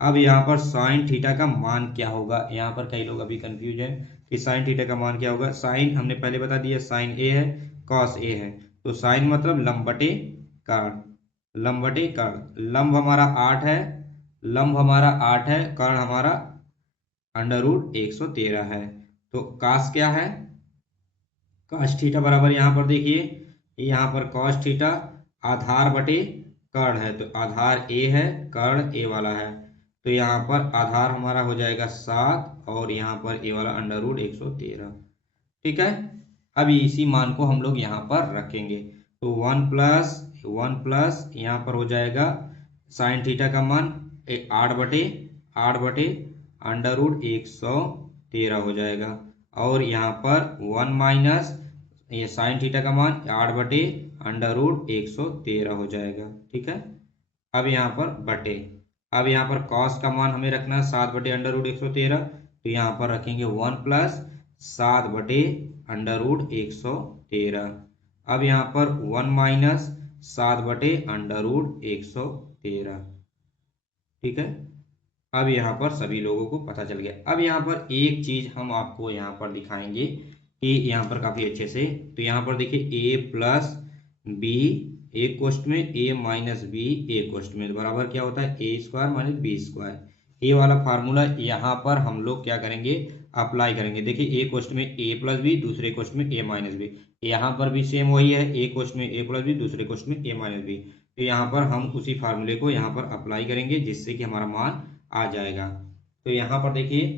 अब यहाँ पर साइन थीटा का मान क्या होगा, यहाँ पर कई लोग अभी कंफ्यूज हैं कि साइन थीटा का मान क्या होगा। साइन हमने पहले बता दिया, साइन ए है, कॉस ए है। तो साइन मतलब लंब बटे कर्ण, लंब बटे कर्ण। लंब हमारा 8 है, लंब हमारा 8 है, कर्ण हमारा अंडर रूट 113 है। तो कास क्या है, कास थीटा बराबर यहाँ पर देखिए, यहाँ पर कॉस थीटा आधार बटे कर्ण है, तो आधार ए है, कर्ण ए वाला है। तो यहाँ पर आधार हमारा हो जाएगा 7 और यहाँ पर ए वाला अंडर रूट 113। ठीक है, अब इसी मान को हम लोग यहाँ पर रखेंगे। तो 1 प्लस यहाँ पर हो जाएगा साइन थीटा का मान 8 बटे अंडर रूट 113 हो जाएगा, और यहाँ पर 1 माइनस ये साइन थीटा का मान 8 बटे अंडर रूट 113 हो जाएगा। ठीक है, अब यहाँ पर बटे, अब यहाँ पर कॉस का मान हमें रखना है 7 बटे अंडर रूट 113, तो यहाँ पर रखेंगे 1 प्लस 7 बटे अंडर रूट 113। अब यहाँ पर 1 माइनस 7 बटे अंडर रूट 113। ठीक है, अब यहाँ पर सभी लोगों को पता चल गया। अब यहाँ पर एक चीज हम आपको यहाँ पर दिखाएंगे कि यहाँ पर काफी अच्छे से, तो यहाँ पर देखिए ए प्लस बी एक कोष्ठ में, ए माइनस बी एक कोष्ठ में, बराबर क्या होता है ए स्क्वायर माइनस बी स्क्वायर। ये वाला फार्मूला यहाँ पर हम लोग क्या करेंगे, अप्लाई करेंगे। देखिए एक क्वेश्चन में ए प्लस बी, दूसरे क्वेश्चन में ए माइनस बी, यहाँ पर भी सेम वही है, एक क्वेश्चन में ए प्लस बी, दूसरे क्वेश्चन में ए माइनस बी। तो यहाँ पर हम उसी फार्मूले को यहाँ पर अप्लाई करेंगे, जिससे कि हमारा मान आ जाएगा। तो यहाँ पर देखिए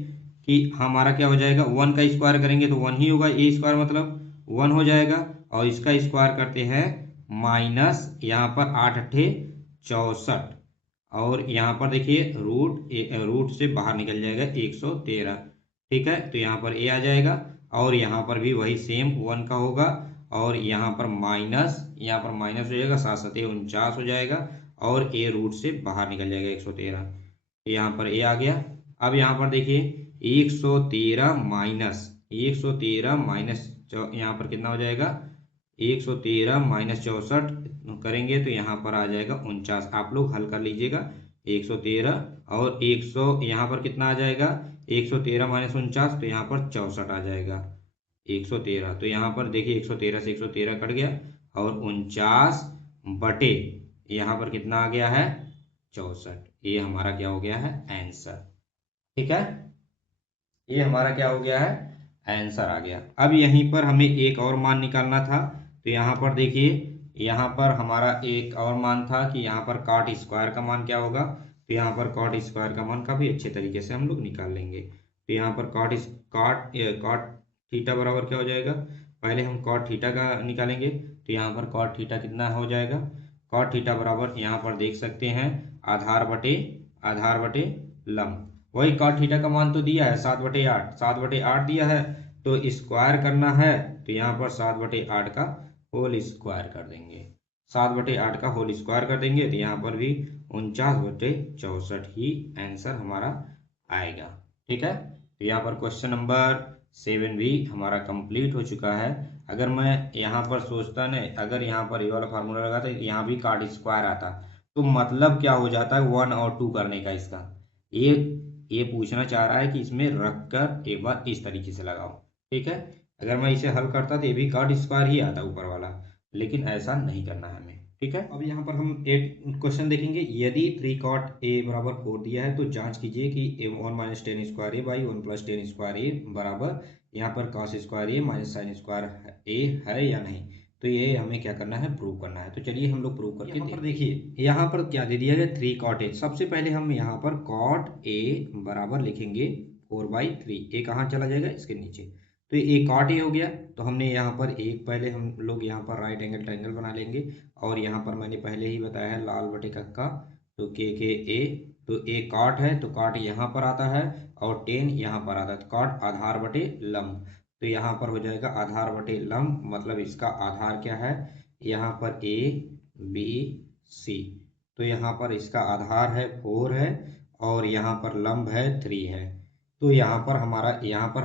कि हमारा क्या हो जाएगा, 1 का स्क्वायर करेंगे तो 1 ही होगा, ए स्क्वायर मतलब 1 हो जाएगा, और इसका स्क्वायर करते हैं माइनस यहाँ पर 8 अट्ठे 64, और यहाँ पर देखिए रूट से बाहर निकल जाएगा 113। ठीक है, तो यहाँ पर ए आ जाएगा, और यहाँ पर भी वही सेम 1 का होगा, और यहाँ पर माइनस हो जाएगा, 7 7 49 हो जाएगा, और ए रूट से बाहर निकल जाएगा 113। यहाँ पर ए आ गया। अब यहाँ पर देखिए 113 माइनस यहाँ पर कितना हो जाएगा, 113 माइनस 64 करेंगे तो यहाँ पर आ जाएगा 49। आप लोग हल कर लीजिएगा, 113 और 100 यहाँ पर कितना आ जाएगा, 113 माइनस 49, तो यहाँ पर 64 आ जाएगा 113। तो यहाँ पर देखिए 113 से 113 कट गया, और 49 बटे यहाँ पर कितना आ गया है 64। ये हमारा क्या हो गया है आंसर। ठीक है, ये हमारा क्या हो गया है आंसर आ गया। अब यहीं पर हमें एक और मान निकालना था। तो यहाँ पर देखिए, यहाँ पर हमारा एक और मान था कि यहाँ पर कॉट स्क्वायर का मान क्या होगा। तो यहाँ पर कॉट स्क्वायर का मान काफी अच्छे तरीके से हम लोग निकाल लेंगे। तो यहाँ पर कॉट थीटा बराबर क्या हो जाएगा, पहले हम कॉट थीटा का निकालेंगे। तो यहाँ पर कॉट थीटा कितना हो जाएगा, कॉट थीटा बराबर यहाँ पर देख सकते हैं आधार बटे लंब। वही कॉट थीटा का मान तो दिया है 7/8, 7/8 दिया है, तो स्क्वायर करना है, तो यहाँ पर 7/8 का होल स्क्वायर कर देंगे, 7/8 का होल स्क्वायर कर देंगे, तो यहाँ पर भी 49/64 ही आंसर हमारा आएगा। ठीक है, तो यहाँ पर क्वेश्चन नंबर 7 भी हमारा कंप्लीट हो चुका है। अगर मैं यहाँ पर सोचता न, अगर यहाँ पर ये वाला फार्मूला लगाता, यहाँ भी कॉट स्क्वायर आता, तो मतलब क्या हो जाता है 1 और 2 करने का। इसका ये पूछना चाह रहा है कि इसमें रख कर एक बार इस तरीके से लगाओ। ठीक है, अगर मैं इसे हल करता तो ये भी कॉट स्क्वायर ही आता ऊपर वाला, लेकिन ऐसा नहीं करना है हमें। ठीक है, अब यहाँ पर हम एक क्वेश्चन देखेंगे। यदि 3 कॉट ए बराबर 4 दिया है, तो जांच कीजिए कि 1 minus tan square A by 1 plus tan square A बराबर यहाँ पर cos square A minus sine square A है या नहीं। तो ये हमें क्या करना है, प्रूव करना है। तो चलिए हम लोग प्रूव करके देखते हैं। देखिए यहाँ पर क्या दे दिया गया 3 कॉट ए। सबसे पहले हम यहाँ पर कॉट ए बराबर लिखेंगे 4/3। ए कहाँ चला जाएगा, इसके नीचे। तो ये कॉट ए हो गया। तो हमने यहाँ पर एक पहले हम लोग यहाँ पर राइट एंगल ट्रायंगल बना लेंगे, और यहाँ पर मैंने पहले ही बताया है लाल बटे कक्का, तो के ए। तो ए कॉट है, तो कॉट यहाँ पर आता है, और टेन यहाँ पर आता है, तो कॉट आधार बटे लंब। तो यहाँ पर हो जाएगा आधार बटे लंब, मतलब इसका आधार क्या है, यहाँ पर ए बी सी, तो यहाँ पर इसका आधार है 4 है और यहाँ पर लंब है 3 है। तो यहाँ पर हमारा यहाँ पर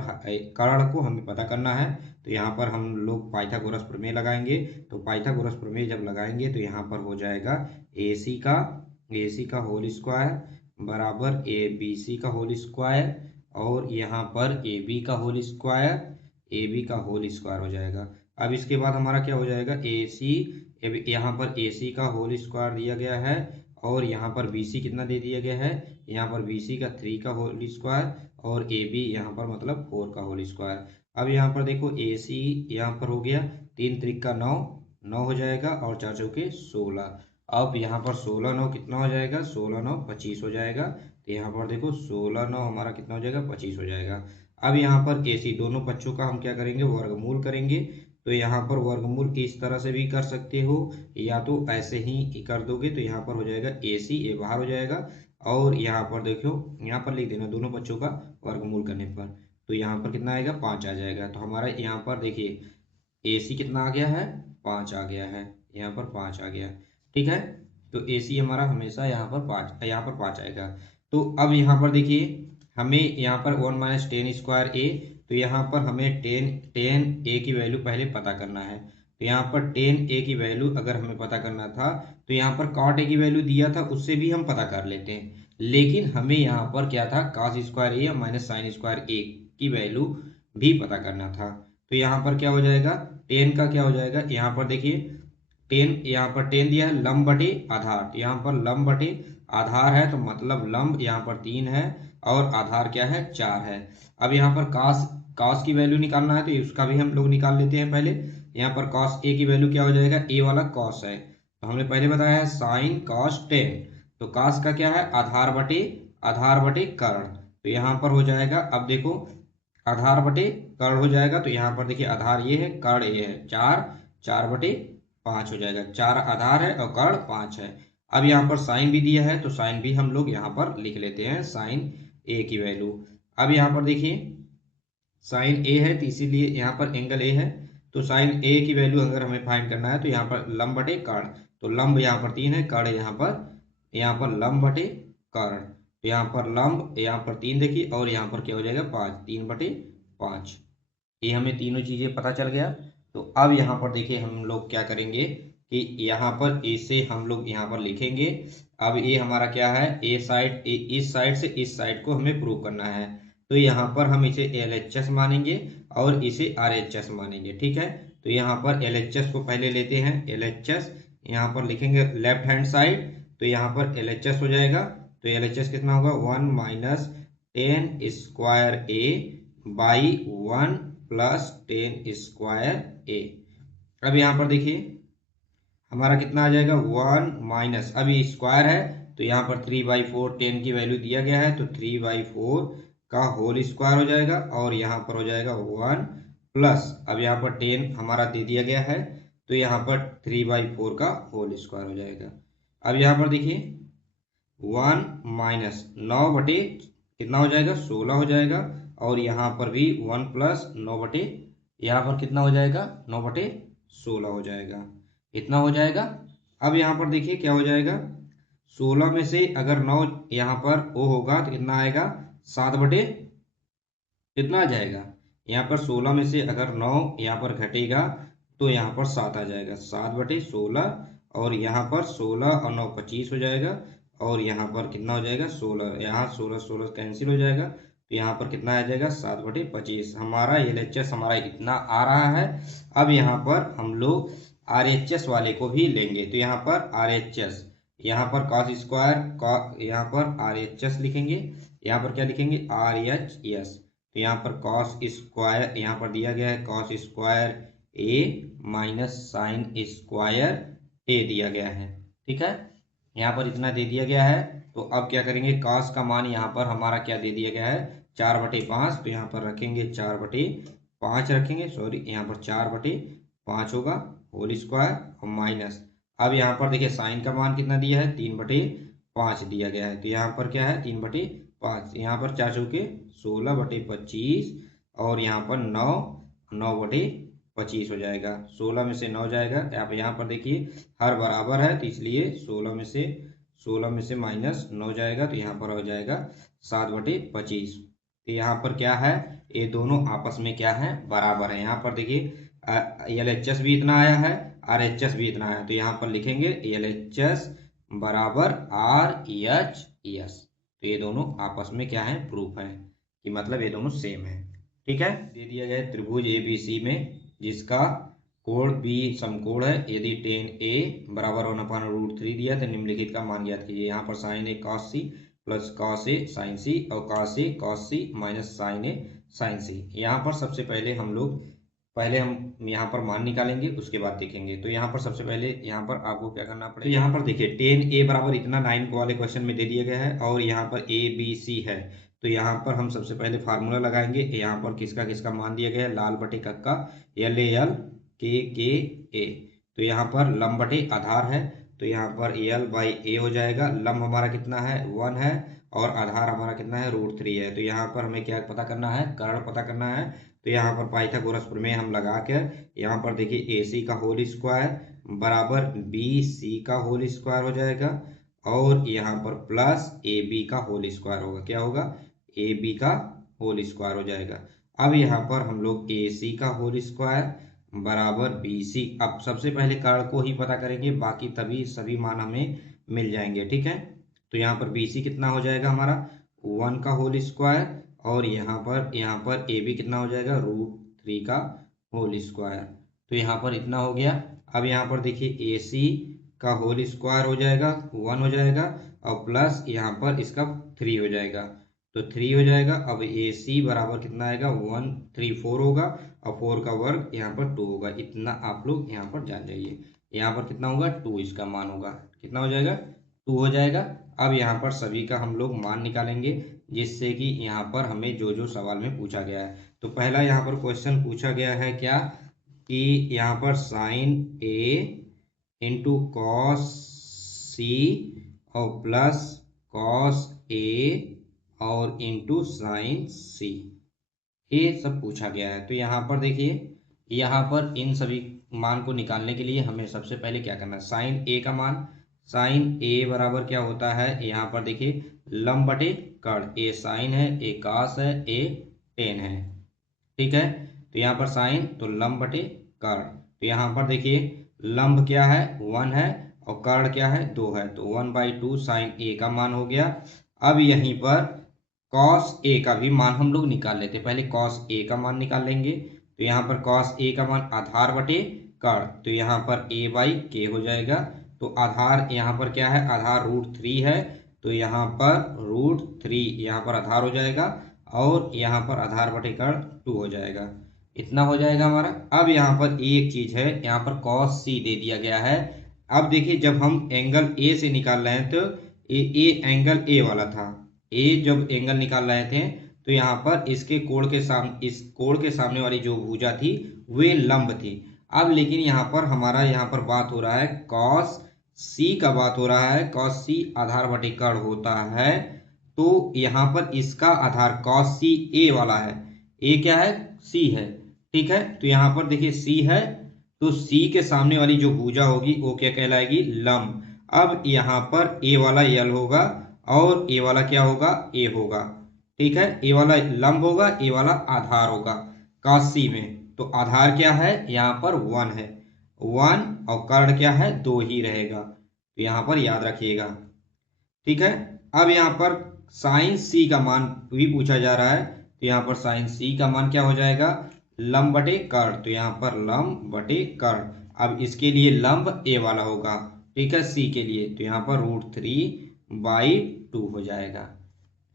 कर्ण को हमें पता करना है, तो यहाँ पर हम लोग पाइथागोरस प्रमेय लगाएंगे। तो पाइथागोरस प्रमेय जब लगाएंगे तो यहाँ पर हो जाएगा ए सी का होल स्क्वायर बराबर ए बी सी का होल स्क्वायर और यहाँ पर ए बी का होल स्क्वायर हो जाएगा। अब इसके बाद हमारा क्या हो जाएगा, ए सी, यहाँ पर ए सी का होल स्क्वायर दिया गया है और यहाँ पर बी सी कितना दे दिया गया है, यहाँ पर बी सी का 3 का होल स्क्वायर और ए बी यहाँ पर मतलब 4 का होल स्क्वायर। अब यहाँ पर देखो ए सी यहाँ पर हो गया 3 त्रिक का 9 हो जाएगा और 4 चौके 16। अब यहाँ पर 16 9 कितना हो जाएगा, 16 9 25 हो जाएगा। तो यहाँ पर देखो 16 9 हमारा कितना हो जाएगा, 25 हो जाएगा। अब यहाँ पर ए सी दोनों पक्षों का हम क्या करेंगे, वर्गमूल करेंगे। तो यहाँ पर वर्गमूल इस तरह से भी कर सकते हो या तो ऐसे ही कर दोगे। तो यहाँ पर हो जाएगा ए सी, ए बाहर हो जाएगा और यहाँ पर देखो यहाँ पर लिख देना दोनों पक्षों का वर्गमूल करने पर, तो यहाँ पर कितना आएगा, 5 आ जाएगा। तो हमारा यहाँ पर देखिए ए सी कितना आ गया है, 5 आ गया है, यहाँ पर 5 आ गया, ठीक है। तो ए सी हमारा हमेशा यहाँ पर 5 आएगा। तो अब यहाँ पर देखिए हमें यहाँ पर 1 माइनस टेन स्क्वायर ए, तो यहाँ पर हमें टेन ए की वैल्यू पहले पता करना है। तो यहाँ पर टेन ए की वैल्यू अगर हमें पता करना था तो यहाँ पर कॉट ए की वैल्यू दिया था उससे भी हम पता कर लेते हैं, लेकिन हमें यहाँ पर क्या था, cos square A minus sine square ए की वैल्यू भी पता करना था। तो यहाँ पर क्या हो जाएगा, टेन का क्या हो जाएगा, यहाँ पर देखिए टेन, यहाँ पर टेन दिया है लंब बटे आधार, तो यहाँ पर लंब बटे आधार है तो मतलब लंब यहाँ पर 3 है और आधार क्या है, 4 है। अब यहाँ पर cos की वैल्यू निकालना है तो उसका भी हम लोग निकाल लेते हैं पहले। यहाँ पर cos ए की वैल्यू क्या हो जाएगा, ए वाला cos है, तो हमने पहले बताया है साइन cos टेन, तो cos का क्या है, आधार बटे कर्ण, तो यहाँ पर हो जाएगा। अब देखो आधार बटे कर्ण हो जाएगा, तो यहाँ पर देखिए आधार ये है कर्ण ये है, 4 बटे 5 हो जाएगा, 4 आधार है और कर्ण 5 है। अब यहाँ पर साइन भी दिया है तो साइन भी हम लोग यहाँ पर लिख लेते हैं, साइन ए की वैल्यू। अब यहाँ पर देखिए साइन ए है तो इसीलिए यहाँ पर एंगल ए है, तो साइन ए की वैल्यू अगर हमें फाइंड करना है तो यहाँ पर लंब बटे कर्ण, तो लंब यहाँ पर 3 है, कर्ण यहाँ पर लंब बटे कर्ण, तो यहाँ पर लंब यहाँ पर 3 देखिए और यहाँ पर क्या हो जाएगा 5, 3 बटे 5। ये हमें तीनों चीजें पता चल गया। तो अब यहाँ पर देखिए हम लोग क्या करेंगे कि यहाँ पर ए से हम लोग यहाँ पर लिखेंगे। अब ये हमारा क्या है, ए साइड, इस साइड से इस साइड को हमें प्रूव करना है, तो यहाँ पर हम इसे LHS मानेंगे और इसे RHS मानेंगे, ठीक है। तो यहाँ पर LHS को पहले लेते हैं, LHS यहाँ पर लिखेंगे लेफ्ट हैंड साइड, तो यहाँ पर LHS हो जाएगा, तो LHS कितना होगा, 1 minus tan square A by 1 plus tan square A. अब यहाँ पर देखिए हमारा कितना आ जाएगा, 1 माइनस, अब ये स्क्वायर है तो यहाँ पर 3/4 टेन की वैल्यू दिया गया है, तो 3/4 का होल स्क्वायर हो जाएगा और यहाँ पर हो जाएगा 1 प्लस, अब यहाँ पर 10 हमारा दे दिया गया है तो यहाँ पर 3/4 का होल स्क्वायर हो जाएगा। अब यहाँ पर देखिए 1 माइनस 9 बटे कितना हो जाएगा, 16 हो जाएगा और यहाँ पर भी 1 प्लस 9 बटे, यहाँ पर कितना हो जाएगा, 9 बटे 16 हो जाएगा, इतना हो जाएगा। अब यहाँ पर देखिए क्या हो जाएगा, 16 में से अगर 9 यहाँ पर ओ होगा तो कितना आएगा, 7 बटे कितना आ जाएगा, यहाँ पर 16 में से अगर 9 यहाँ पर घटेगा तो यहाँ पर 7 आ जाएगा, 7 बटे 16 और यहाँ पर 16 और 9 25 हो जाएगा और यहाँ पर कितना हो जाएगा 16, यहाँ 16 कैंसिल हो जाएगा, तो यहाँ पर कितना आ जाएगा 7 बटे 25। हमारा LHS हमारा इतना आ रहा है। अब यहाँ पर हम लोग RHS वाले को भी लेंगे, तो यहाँ पर RHS, यहाँ पर cos स्क्वायर, यहाँ पर RHS लिखेंगे, यहाँ पर क्या लिखेंगे RHS, तो यहाँ पर cos स्क्वायर यहाँ पर दिया गया है cos square A minus sine square ए दिया गया है, ठीक है, यहाँ पर इतना दे दिया गया है। तो अब क्या करेंगे, cos का मान यहाँ पर हमारा क्या दे दिया गया है, 4/5, तो यहाँ पर रखेंगे 4/5 रखेंगे, सॉरी यहाँ पर 4/5 होगा होल स्क्वायर और माइनस, अब यहाँ पर देखिए साइन का मान कितना दिया है, 3/5 दिया गया है, तो यहाँ पर क्या है 3/5, यहाँ पर 4 चौके 16/25 और यहाँ पर 9 9/25 हो जाएगा। 16 में से 9 जाएगा, आप यहाँ पर देखिए हर बराबर है तो इसलिए 16 में से -9 जाएगा तो यहाँ पर हो जाएगा 7/25। तो यहाँ पर क्या है, ये दोनों आपस में क्या है, बराबर है। यहाँ पर देखिए LHS भी इतना आया है, RHS भी इतना आया, तो यहाँ पर लिखेंगे LHS बराबर RHS। तो ये दोनों आपस में क्या है, प्रूफ है कि मतलब ये दोनों सेम है। ठीक है, दे दिया गया त्रिभुज ABC में जिसका कोण B समकोण है, यदि tan A बराबर 1/√3 दिया तो निम्नलिखित का मान ज्ञात कीजिए। यहाँ पर sin A cos C plus cos A sin C और cos A cos C minus sin A sin C। यहाँ पर सबसे पहले हम यहाँ पर मान निकालेंगे, उसके बाद देखेंगे। तो यहाँ पर सबसे पहले यहाँ पर आपको क्या करना पड़ेगा, तो यहाँ पर देखिए tan A बराबर इतना 9 वाले क्वेश्चन में दे दिया गया है और यहाँ पर ABC है। तो यहाँ पर हम सबसे पहले फार्मूला लगाएंगे। यहाँ पर किसका किसका मान दिया गया है, लाल बटे कक्का LAL KA। तो यहाँ पर लंब बटे आधार है, तो यहाँ पर L/A हो जाएगा। लंब हमारा कितना है, 1 है और आधार हमारा कितना है, √3 है। तो यहाँ पर हमें क्या पता करना है, कर्ण पता करना है। तो यहाँ पर पाइथागोरस प्रमेय हम लगा के यहाँ पर देखिए AC का होल स्क्वायर बराबर BC का होल स्क्वायर हो जाएगा और यहाँ पर प्लस AB का होल स्क्वायर होगा। क्या होगा, AB का होल स्क्वायर हो जाएगा। अब यहाँ पर हम लोग AC का होल स्क्वायर बराबर BC, अब सबसे पहले कर्ण को ही पता करेंगे, बाकी तभी सभी मान हमें मिल जाएंगे। ठीक है, तो यहाँ पर BC कितना हो जाएगा हमारा 1 का होल स्क्वायर और यहाँ पर AB कितना हो जाएगा, √3 का होल स्क्वायर। तो यहाँ पर इतना हो गया। अब यहाँ पर देखिए AC का होल स्क्वायर हो जाएगा 1 हो जाएगा और प्लस यहाँ पर इसका 3 हो जाएगा, तो 3 हो जाएगा। अब AC बराबर कितना आएगा, 1 3 4 होगा और 4 का वर्ग यहाँ पर 2 होगा। इतना आप लोग यहाँ पर जान जाइए। यहाँ पर कितना होगा, 2 इसका मान होगा। कितना हो जाएगा, 2 हो जाएगा। अब यहाँ पर सभी का हम लोग मान निकालेंगे, जिससे कि यहाँ पर हमें जो जो सवाल में पूछा गया है। तो पहला यहाँ पर क्वेश्चन पूछा गया है क्या, कि यहाँ पर sin A into cos C और प्लस cos A और इंटू sin C, ये सब पूछा गया है। तो यहाँ पर देखिए, यहाँ पर इन सभी मान को निकालने के लिए हमें सबसे पहले क्या करना है, साइन A का मान, साइन A बराबर क्या होता है, यहाँ पर देखिए लंब बटे कर्ण, A साइन है, A cos है, A tan है। ठीक है, तो यहाँ पर साइन तो लंब बटे कर्ण, तो यहाँ पर देखिए लंब क्या है, 1 है और कर्ण क्या है, 2 है, तो 1/2 साइन A का मान हो गया। अब यहीं पर cos A का भी मान हम लोग निकाल लेते, पहले cos A का मान निकाल लेंगे। तो यहाँ पर cos A का मान आधार बटे कर्ण, तो यहाँ पर A/K हो जाएगा। तो आधार यहाँ पर क्या है, आधार √3 है, तो यहाँ पर √3 यहाँ पर आधार हो जाएगा और यहाँ पर आधार बटे कर्ण 2 हो जाएगा। इतना हो जाएगा हमारा। अब यहाँ पर एक चीज है, यहाँ पर cos C दे दिया गया है। अब देखिए जब हम एंगल A से निकाल रहे हैं तो ए एंगल A वाला था, A जब एंगल निकाल रहे थे तो यहाँ पर इसके कोण के सामने, इस कोण के सामने वाली जो भुजा थी वे लंब थी। अब लेकिन यहाँ पर हमारा यहाँ पर बात हो रहा है cos C का बात हो रहा है, cos C आधार बटे कर्ण होता है। तो यहाँ पर इसका आधार cos C A वाला है, A क्या है, C है। ठीक है, तो यहाँ पर देखिए C है, तो C के सामने वाली जो भुजा होगी वो क्या कहलाएगी, लंब। अब यहाँ पर A वाला L होगा और A वाला क्या होगा, A होगा। ठीक है, A वाला लंब होगा, A वाला आधार होगा cos C में। तो आधार क्या है, यहाँ पर 1 है, 1 और कर्ण क्या है, 2 ही रहेगा, तो यहाँ पर याद रखिएगा। ठीक है, अब यहाँ पर साइन C का मान भी पूछा जा रहा है, तो यहाँ पर साइन C का मान क्या हो जाएगा, लंब बटे कर्ण, तो यहाँ पर लंब बटे कर्ण। अब इसके लिए लंब A वाला होगा, ठीक है, C के लिए, तो यहाँ पर √3/2 हो जाएगा।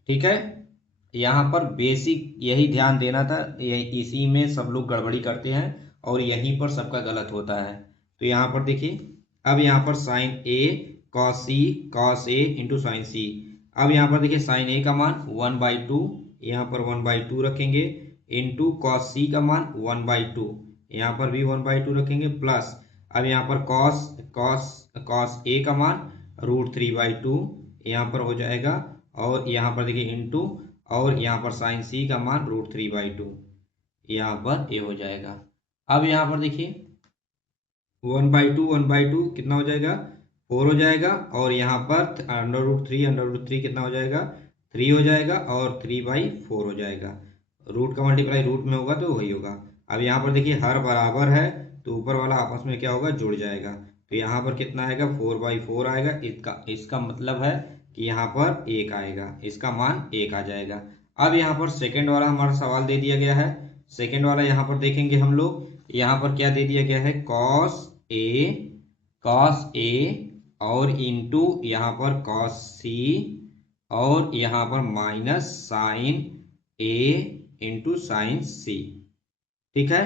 ठीक है, यहाँ पर बेसिक यही ध्यान देना था, इसी में सब लोग गड़बड़ी करते हैं और यहीं पर सबका गलत होता है। तो यहाँ पर देखिए, अब यहाँ पर sine A cos A into sine C। अब यहाँ पर देखिए साइन A का मान 1/2, यहाँ पर 1/2 रखेंगे, इंटू cos C का मान 1/2, यहाँ पर भी 1/2 रखेंगे, प्लस अब यहाँ पर cos A का मान √3/2 यहाँ पर हो जाएगा और यहाँ पर देखिए इंटू और यहाँ पर साइन C का मान √3/2, यहाँ पर ए हो जाएगा। अब यहाँ पर देखिए 1/2 कितना हो जाएगा 4 हो जाएगा, और यहाँ पर अंडर रूट थ्री कितना हो जाएगा 3 हो जाएगा, और 3/4 हो जाएगा। रूट का मल्टीप्लाई रूट में होगा तो वही होगा। अब यहाँ पर देखिए हर बराबर है तो ऊपर वाला आपस में क्या होगा जुड़ जाएगा, तो यहाँ पर कितना आएगा 4/4 आएगा। इसका मतलब है कि यहाँ पर 1 आएगा, इसका मान 1 आ जाएगा। अब यहाँ पर सेकंड वाला हमारा सवाल दे दिया गया है। सेकंड वाला यहाँ पर देखेंगे हम लोग, यहाँ पर क्या दे दिया गया है कॉस ए और इंटू यहाँ पर कॉस सी, और यहाँ पर माइनस साइन ए इंटू साइन सी। ठीक है।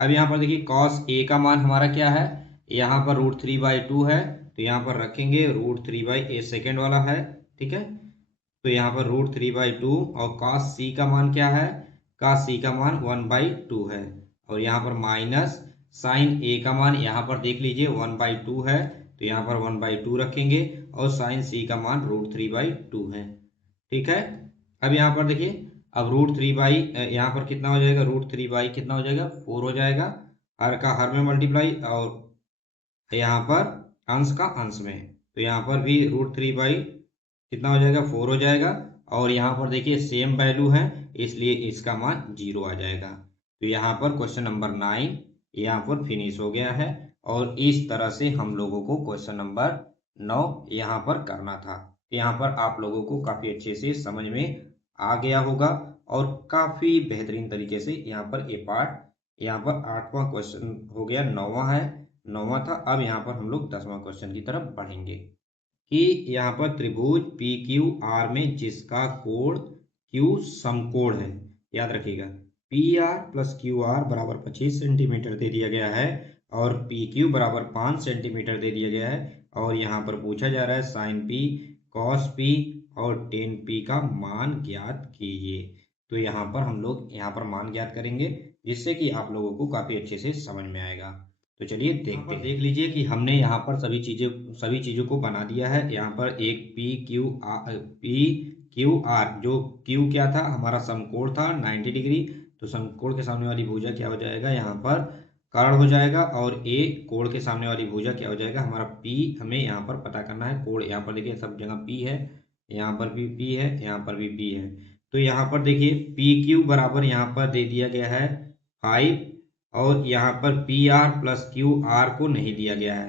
अब यहाँ पर देखिए कॉस ए का मान हमारा क्या है, यहाँ पर √3/2 है, तो यहाँ पर रखेंगे √3/a सेकेंड वाला है। ठीक है, तो यहाँ पर √3/2, और cos c का मान क्या है, cos c का मान 1/2 है, और यहाँ पर माइनस साइन a का मान यहाँ पर देख लीजिए 1/2 है, तो यहाँ पर 1/2 रखेंगे, और साइन c का मान √3/2 है। ठीक है। अब यहाँ पर देखिए अब यहाँ पर कितना हो जाएगा √3 कितना हो जाएगा 4 हो जाएगा, हर का हर में मल्टीप्लाई, और यहाँ पर अंश का अंश में, तो यहाँ पर भी √3 कितना हो जाएगा 4 हो जाएगा, और यहाँ पर देखिए सेम वैल्यू है इसलिए इसका मान 0 आ जाएगा। तो यहाँ पर क्वेश्चन नंबर 9 यहाँ पर फिनिश हो गया है, और इस तरह से हम लोगों को क्वेश्चन नंबर 9 यहाँ पर करना था। यहाँ पर आप लोगों को काफी अच्छे से समझ में आ गया होगा, और काफी बेहतरीन तरीके से यहाँ पर ये पार्ट यहाँ पर 8वां क्वेश्चन हो गया, 9वां है, 9वां था। अब यहाँ पर हम लोग 10वां क्वेश्चन की तरफ बढ़ेंगे कि यहाँ पर त्रिभुज पी क्यू आर में जिसका कोण क्यू समकोण है, याद रखिएगा P R plus Q R बराबर 25 सेंटीमीटर दे दिया गया है, और पी क्यू बराबर 5 सेंटीमीटर दे दिया गया है, और यहाँ पर पूछा जा रहा है साइन पी कॉस पी और टेन पी का मान ज्ञात कीजिए। तो यहाँ पर हम लोग यहाँ पर मान ज्ञात करेंगे, जिससे कि आप लोगों को काफी अच्छे से समझ में आएगा। तो चलिए देखते हैं। देख लीजिए कि हमने यहाँ पर सभी चीजों को बना दिया है। यहाँ पर एक पी क्यू आर, जो क्यू क्या था हमारा समकोण था 90 डिग्री, तो समकोण के सामने वाली भुजा क्या हो जाएगा यहाँ पर कर्ण हो जाएगा, और ए कोण के सामने वाली भुजा क्या हो जाएगा हमारा पी। हमें यहाँ पर पता करना है कोण, यहाँ पर देखिए सब जगह पी है, यहाँ पर भी पी है, यहाँ पर भी पी है। तो यहाँ पर देखिए पी क्यू बराबर यहाँ पर दे दिया गया है 5, और यहाँ पर P R plus Q R को नहीं दिया गया है,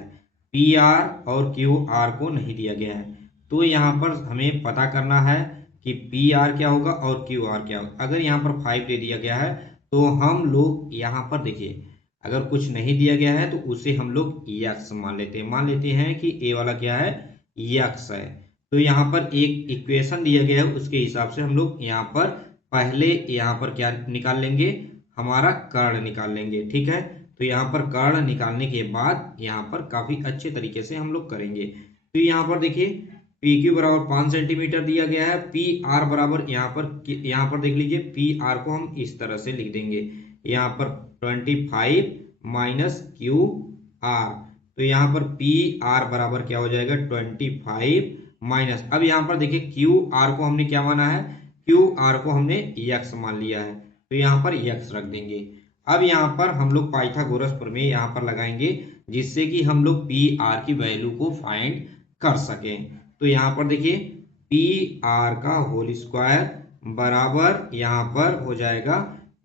पी आर और क्यू आर को नहीं दिया गया है। तो यहाँ पर हमें पता करना है कि पी आर क्या होगा और क्यू आर क्या होगा। अगर यहाँ पर 5 दे दिया गया है तो हम लोग यहाँ पर देखिए अगर कुछ नहीं दिया गया है तो उसे हम लोग यक्स मान लेते हैं कि ए वाला क्या है यक्स है। तो यहाँ पर एक इक्वेशन दिया गया है, उसके हिसाब से हम लोग यहाँ पर पहले यहाँ पर क्या निकाल लेंगे, हमारा कर्ण निकाल लेंगे। ठीक है, तो यहाँ पर कर्ण निकालने के बाद यहाँ पर काफी अच्छे तरीके से हम लोग करेंगे। तो यहाँ पर देखिए पी क्यू बराबर 5 सेंटीमीटर दिया गया है, पी आर बराबर यहाँ पर देख लीजिए पी आर को हम इस तरह से लिख देंगे, यहाँ पर 25 माइनस क्यू आर, तो यहाँ पर पी आर बराबर क्या हो जाएगा 25 माइनस, अब यहाँ पर देखिए क्यू आर को हमने क्या माना है, क्यू आर को हमने यक्स मान लिया है, तो यहाँ पर यक्स रख देंगे। अब यहाँ पर हम लोग पाइथागोरस प्रमेय यहाँ पर लगाएंगे, जिससे कि हम लोग पी आर की वैल्यू को फाइंड कर सकें। तो यहाँ पर देखिए पी आर का होल स्क्वायर बराबर यहाँ पर हो जाएगा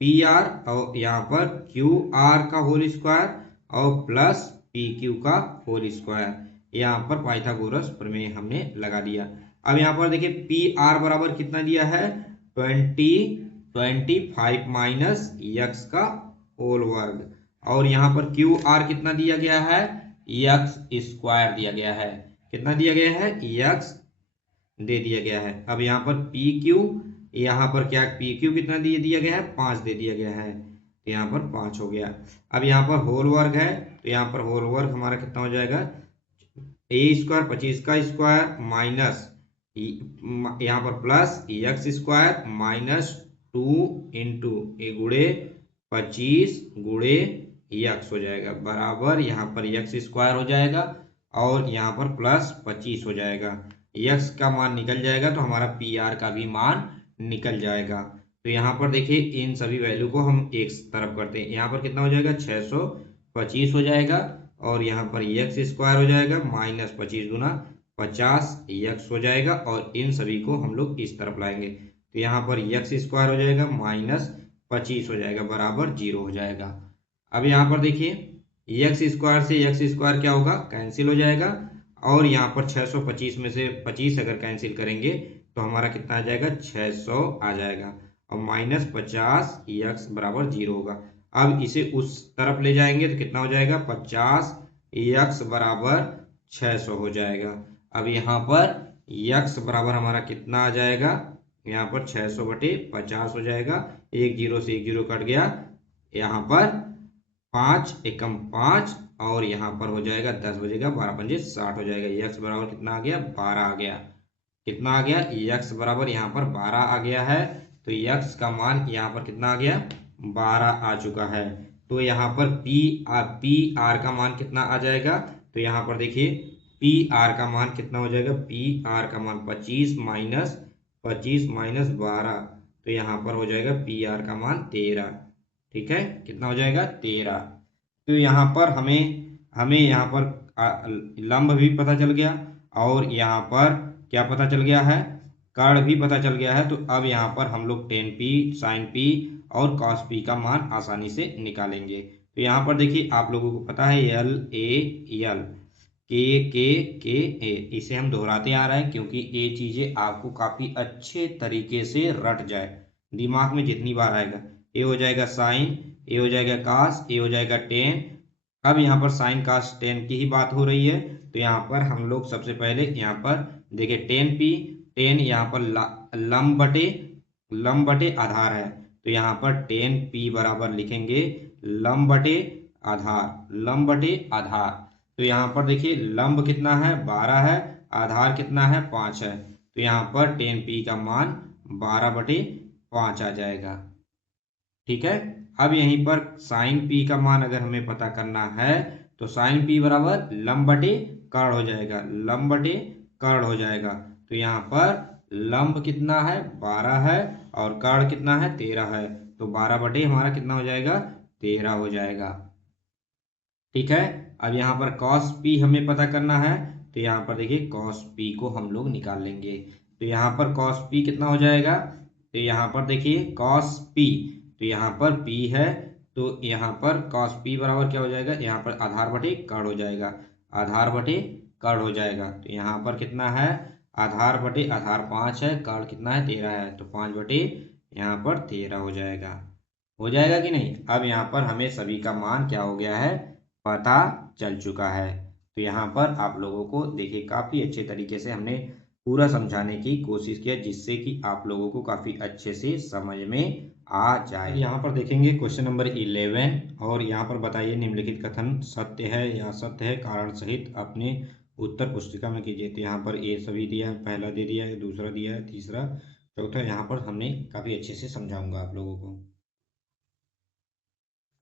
पी आर और यहाँ पर क्यू आर का होल स्क्वायर और प्लस पी क्यू का होल स्क्वायर, यहाँ पर पाइथागोरस प्रमेय हमने लगा दिया। अब यहाँ पर देखिए पी आर बराबर कितना दिया है 25 माइनस यक्स का होल वर्ग, और यहाँ पर क्यू आर कितना दिया गया है यक्स स्क्वायर दिया गया है, कितना दिया गया है यक्स दे दिया गया है। अब यहाँ पर पी क्यू, यहाँ पर क्या पी क्यू कितना दिया गया है 5 दे दिया गया है, तो यहाँ पर 5 हो गया। अब यहाँ पर होल वर्ग है, तो यहाँ पर होल वर्ग हमारा कितना हो जाएगा ए स्क्वायर 25 का स्क्वायर माइनस यहाँ पर plus X square minus 2 into A गुड़े 25 गुड़े यक्स हो जाएगा, बराबर यहाँ पर यक्स स्क्वायर हो जाएगा और यहाँ पर प्लस 25 हो जाएगा। यक्स का मान निकल जाएगा तो हमारा पी आर का भी मान निकल जाएगा। तो यहाँ पर देखिए इन सभी वैल्यू को हम एक तरफ करते हैं। यहाँ पर कितना हो जाएगा 625 हो जाएगा, और यहाँ पर एक्स स्क्वायर हो जाएगा माइनस 25 गुना 50 एक्स हो जाएगा, और इन सभी को हम लोग इस तरफ लाएंगे। तो यहाँ पर एक्स स्क्वायर हो जाएगा माइनस 25 हो जाएगा बराबर 0 हो जाएगा। अब यहाँ पर देखिए एक्स स्क्वायर से एक्स स्क्वायर क्या होगा, कैंसिल हो जाएगा, और यहाँ पर 625 में से 25 अगर कैंसिल करेंगे तो हमारा कितना आ जाएगा 600 आ जाएगा, और माइनस 50 एक्स बराबर 0 होगा। अब इसे उस तरफ ले जाएंगे तो कितना हो जाएगा 50 एक्स बराबर 600 हो जाएगा। अब यहाँ पर एक्स बराबर हमारा कितना आ जाएगा, यहाँ पर 600 बटे 50 हो जाएगा, एक जीरो से एक जीरो कट गया, यहाँ पर 5 एकम 5, और यहाँ पर हो जाएगा 10 बजेगा, 12 पंजे 60 हो जाएगा। एक्स बराबर कितना आ गया 12 आ गया। कितना आ गया एक्स बराबर यहाँ पर 12 आ गया है। तो एक्स का मान यहाँ पर कितना आ गया 12 आ चुका है। तो यहाँ पर पी आर का मान कितना आ जाएगा, तो यहाँ पर देखिए पी आर का मान कितना हो जाएगा, पी आर का मान 25 माइनस 12, तो यहाँ पर हो जाएगा पी आर का मान 13। ठीक है, कितना हो जाएगा 13। तो यहाँ पर हमें हमें यहाँ पर लंब भी पता चल गया, और यहाँ पर क्या पता चल गया है, कर्ण भी पता चल गया है। तो अब यहाँ पर हम लोग टेन पी साइन पी और कॉस पी का मान आसानी से निकालेंगे। तो यहाँ पर देखिए आप लोगों को पता है एल ए एल के ए, इसे हम दोहराते आ रहे हैं क्योंकि ये चीजें आपको काफी अच्छे तरीके से रट जाए, दिमाग में जितनी बार आएगा। ए हो जाएगा साइन, ए हो जाएगा कास, ए हो जाएगा टेन। अब यहाँ पर साइन कास टेन की ही बात हो रही है, तो यहाँ पर हम लोग सबसे पहले यहाँ पर देखिए टेन पी, टेन यहाँ पर लंब बटे आधार है, तो यहाँ पर टेन पी बराबर लिखेंगे लंब बटे आधार। तो यहाँ पर देखिए लंब कितना है 12 है, आधार कितना है 5 है, तो यहाँ पर टेन पी का मान 12/5 आ जाएगा। ठीक है, अब यहीं पर साइन पी का मान अगर हमें पता करना है तो साइन पी बराबर लंब बटे कर्ण हो जाएगा, लंब बटे कर्ण हो जाएगा। तो यहाँ पर लंब कितना है 12 है, और कर्ण कितना है 13 है, तो 12 बटे हमारा कितना हो जाएगा 13 हो जाएगा। ठीक है, अब यहाँ पर कॉस पी हमें पता करना है, तो यहाँ पर देखिए कॉस पी को हम लोग निकाल लेंगे। तो यहाँ पर कॉस पी कितना हो जाएगा, तो यहाँ पर देखिए कॉस पी, तो यहाँ पर पी है, तो यहाँ पर कॉस पी बराबर क्या हो जाएगा, यहाँ पर आधार बटे कर्ण हो जाएगा, आधार बटे कर्ण हो जाएगा। तो यहाँ पर कितना है आधार बटे आधार 5 है, कर्ण कितना है 13 है, तो 5 बटे यहाँ पर 13 हो जाएगा कि नहीं। अब यहाँ पर हमें सभी का मान क्या हो गया है पता चल चुका है। तो यहाँ पर आप लोगों को देखिए काफी अच्छे तरीके से हमने पूरा समझाने की कोशिश किया, जिससे कि आप लोगों को काफी अच्छे से समझ में आ जाए। यहाँ पर देखेंगे क्वेश्चन नंबर 11, और यहाँ पर बताइए निम्नलिखित कथन सत्य है या असत्य है, कारण सहित अपने उत्तर पुस्तिका में कीजिए। तो यहाँ पर ए सभी दिया है, पहला दे दिया है, दूसरा दिया है, तीसरा, चौथा, यहाँ पर हमने काफी अच्छे से समझाऊंगा आप लोगों को।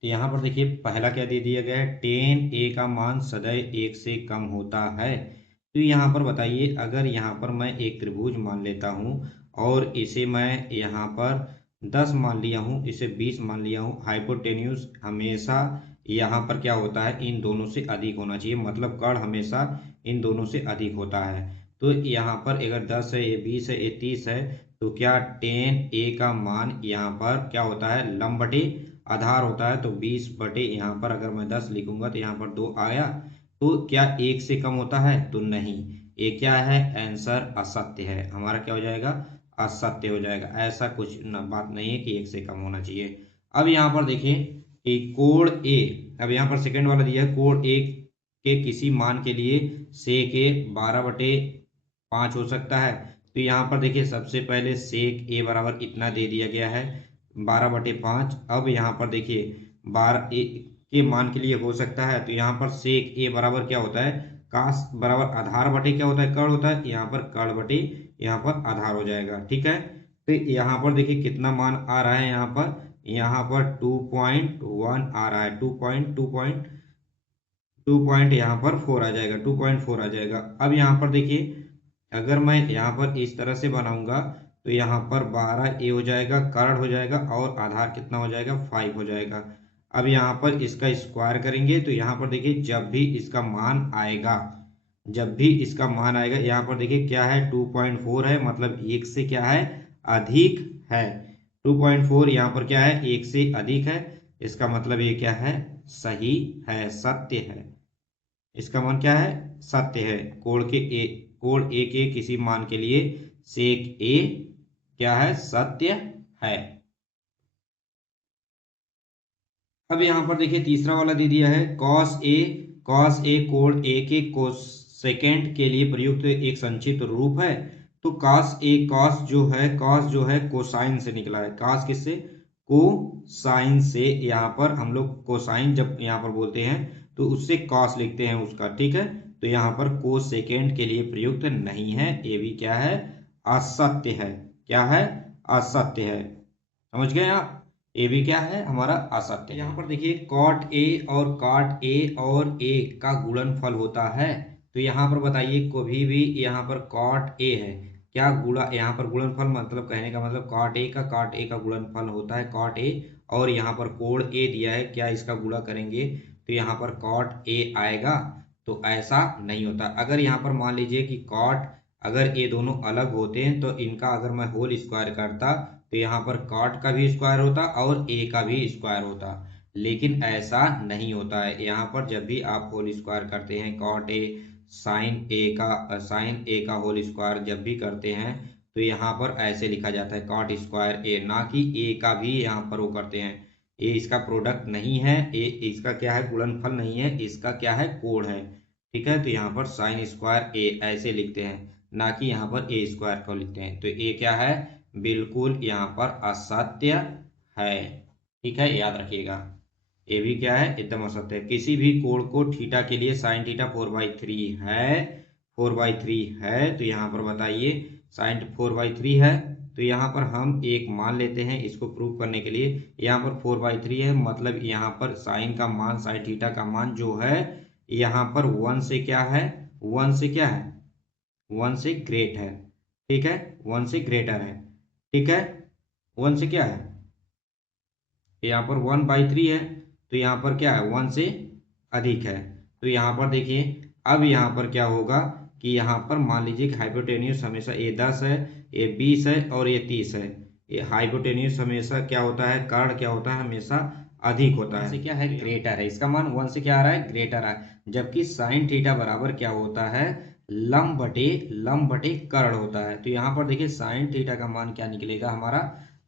तो यहाँ पर देखिए पहला क्या दे दिया गया है, टेन ए का मान सदैव 1 से कम होता है। तो यहाँ पर बताइए अगर यहाँ पर मैं एक त्रिभुज मान लेता हूँ और इसे मैं यहाँ पर 10 मान लिया हूँ, इसे 20 मान लिया हूँ, हाइपोटेन्यूज हमेशा यहाँ पर क्या होता है इन दोनों से अधिक होना चाहिए, मतलब कर्ण हमेशा इन दोनों से अधिक होता है। तो यहाँ पर अगर 10 है, ये 20 है, ये 30 है, तो क्या टेन ए का मान यहाँ पर क्या होता है लंब बटे आधार होता है। तो 20 बटे यहाँ पर अगर मैं 10 लिखूंगा तो यहाँ पर 2 आया, तो क्या 1 से कम होता है, तो नहीं, ये क्या है आंसर असत्य है, हमारा क्या हो जाएगा असत्य हो जाएगा। ऐसा कुछ बात नहीं है कि 1 से कम होना चाहिए। अब यहाँ पर देखिए कि कोण ए, अब यहाँ पर सेकंड वाला दिया है कोण ए के किसी मान के लिए सेक ए 12/5 हो सकता है। तो यहाँ पर देखिए सबसे पहले सेक ए बराबर इतना दे दिया गया है 12/5। अब यहाँ पर देखिए 12 के मान के लिए हो सकता है, तो यहाँ पर सेक ए बराबर क्या होता है कास बराबर आधार बटे क्या होता है कर्ण होता है, यहाँ पर कर्ण बटे यहाँ पर आधार हो जाएगा। ठीक है, तो यहाँ पर देखिए कितना मान आ रहा है, यहाँ पर 2.1 आ रहा है, 2 पॉइंट यहाँ पर 4 आ जाएगा, 2.4 आ जाएगा। अब यहाँ पर देखिए अगर मैं यहाँ पर इस तरह से बनाऊंगा तो यहाँ पर 12 ए हो जाएगा, कर्ण हो जाएगा और आधार कितना हो जाएगा 5 हो जाएगा। अब यहाँ पर इसका स्क्वायर करेंगे तो यहाँ पर देखिए जब भी इसका मान आएगा, जब भी इसका मान आएगा यहाँ पर देखिए क्या है 2.4 है, मतलब 1 से क्या है अधिक है। 2.4 यहाँ पर क्या है 1 से अधिक है, इसका मतलब ये क्या है सही है, सत्य है। इसका मान क्या है सत्य है। कोण ए के किसी मान के लिए सेक ए क्या है सत्य है। अब यहाँ पर देखिए तीसरा वाला दे दिया है कॉस ए कोण ए के कोसेकेंट के लिए प्रयुक्त एक संक्षिप्त रूप है। तो कॉस जो है कोसाइन से निकला है। कॉस किससे कोसाइन से, यहाँ पर हम लोग कोसाइन जब यहाँ पर बोलते हैं तो उससे कॉस लिखते हैं उसका, ठीक है। तो यहाँ पर कोसेकेंट के लिए प्रयुक्त नहीं है, ये भी क्या है असत्य है। क्या है असत्य है, समझ गए आप। ए भी क्या है हमारा असत्य। यहाँ पर देखिए कॉट ए और ए का गुणनफल होता है। तो यहाँ पर बताइए कभी भी यहाँ पर कॉट ए है, क्या गुणा यहाँ पर गुणनफल मतलब कहने का मतलब कॉट ए का गुणनफल होता है कॉट ए, और यहाँ पर कोण ए दिया है, क्या इसका गुणा करेंगे तो यहाँ पर कॉट ए आएगा। तो ऐसा नहीं होता। अगर यहाँ पर मान लीजिए कि कॉट अगर ये दोनों अलग होते हैं तो इनका अगर मैं होल स्क्वायर करता तो यहाँ पर कॉट का भी स्क्वायर होता और ए का भी स्क्वायर होता, लेकिन ऐसा नहीं होता है। यहाँ पर जब भी आप होल स्क्वायर करते हैं कॉट ए साइन ए का होल स्क्वायर जब भी करते हैं तो यहाँ पर ऐसे लिखा जाता है कॉट स्क्वायर ए, ना कि ए का भी यहाँ पर वो करते हैं। ए इसका प्रोडक्ट नहीं है, ए इसका क्या है गुणनफल नहीं है, इसका क्या है कोण है, ठीक है। तो यहाँ पर साइन स्क्वायर ए ऐसे लिखते हैं, ना कि यहाँ पर ए स्क्वायर को लिखते हैं। तो ए क्या है बिल्कुल यहाँ पर असत्य है, ठीक है, याद रखिएगा। ये भी क्या है एकदम असत्य है। किसी भी कोण को थीटा के लिए साइन थीटा 4/3 है, 4/3 है। तो यहाँ पर बताइए साइन 4/3 है, तो यहाँ पर हम एक मान लेते हैं इसको प्रूव करने के लिए। यहाँ पर 4/3 है, मतलब यहाँ पर साइन का मान साइन थीटा का मान जो है यहाँ पर 1 से क्या है 1 से क्या है 1 से ग्रेट है, ठीक है, 1 से ग्रेटर है, ठीक है। 1 से क्या है यहाँ पर 1/3 है, तो यहाँ पर क्या है 1 से अधिक है। तो यहाँ पर देखिए अब यहाँ पर क्या होगा कि यहाँ पर मान लीजिए कि हाइपोटेन्यूस हमेशा ये 10 है, ये 20 है और ये 30 है। ये हाइपोटेन्यूस हमेशा क्या होता है कर्ण क्या होता है हमेशा अधिक होता है। क्या है ग्रेटर है, इसका मान 1 से क्या आ रहा है ग्रेटर है। जबकि साइन थीटा बराबर क्या होता है लंब बटे कर्ण होता है। तो यहाँ पर देखिए साइन थीटा का मान क्या निकलेगा हमारा,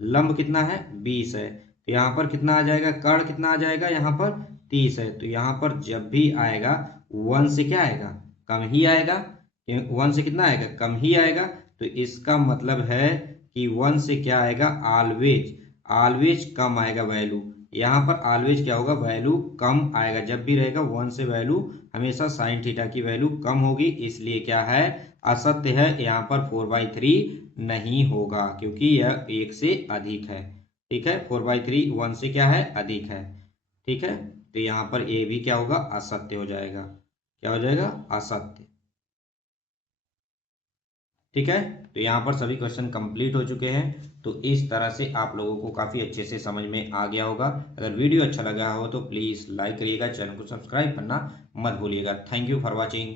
लंब कितना है 20 है, तो यहाँ पर कितना आ जाएगा कर्ण कितना आ जाएगा यहाँ पर 30 है। तो यहाँ पर जब भी आएगा 1 से क्या आएगा कम ही आएगा, 1 से कितना आएगा कम ही आएगा। तो इसका मतलब है कि 1 से क्या आएगा ऑलवेज ऑलवेज कम आएगा वैल्यू। यहाँ पर ऑलवेज क्या होगा वैल्यू कम आएगा, जब भी रहेगा 1 से वैल्यू हमेशा साइन थीटा की वैल्यू कम होगी, इसलिए क्या है असत्य है। यहाँ पर 4/3 नहीं होगा क्योंकि यह 1 से अधिक है, ठीक है। 4/3 1 से क्या है अधिक है, ठीक है। तो यहाँ पर ए भी क्या होगा असत्य हो जाएगा, क्या हो जाएगा असत्य, ठीक है। तो यहाँ पर सभी क्वेश्चन कंप्लीट हो चुके हैं। तो इस तरह से आप लोगों को काफ़ी अच्छे से समझ में आ गया होगा। अगर वीडियो अच्छा लगा हो तो प्लीज़ लाइक करिएगा, चैनल को सब्सक्राइब करना मत भूलिएगा। Thank you for watching.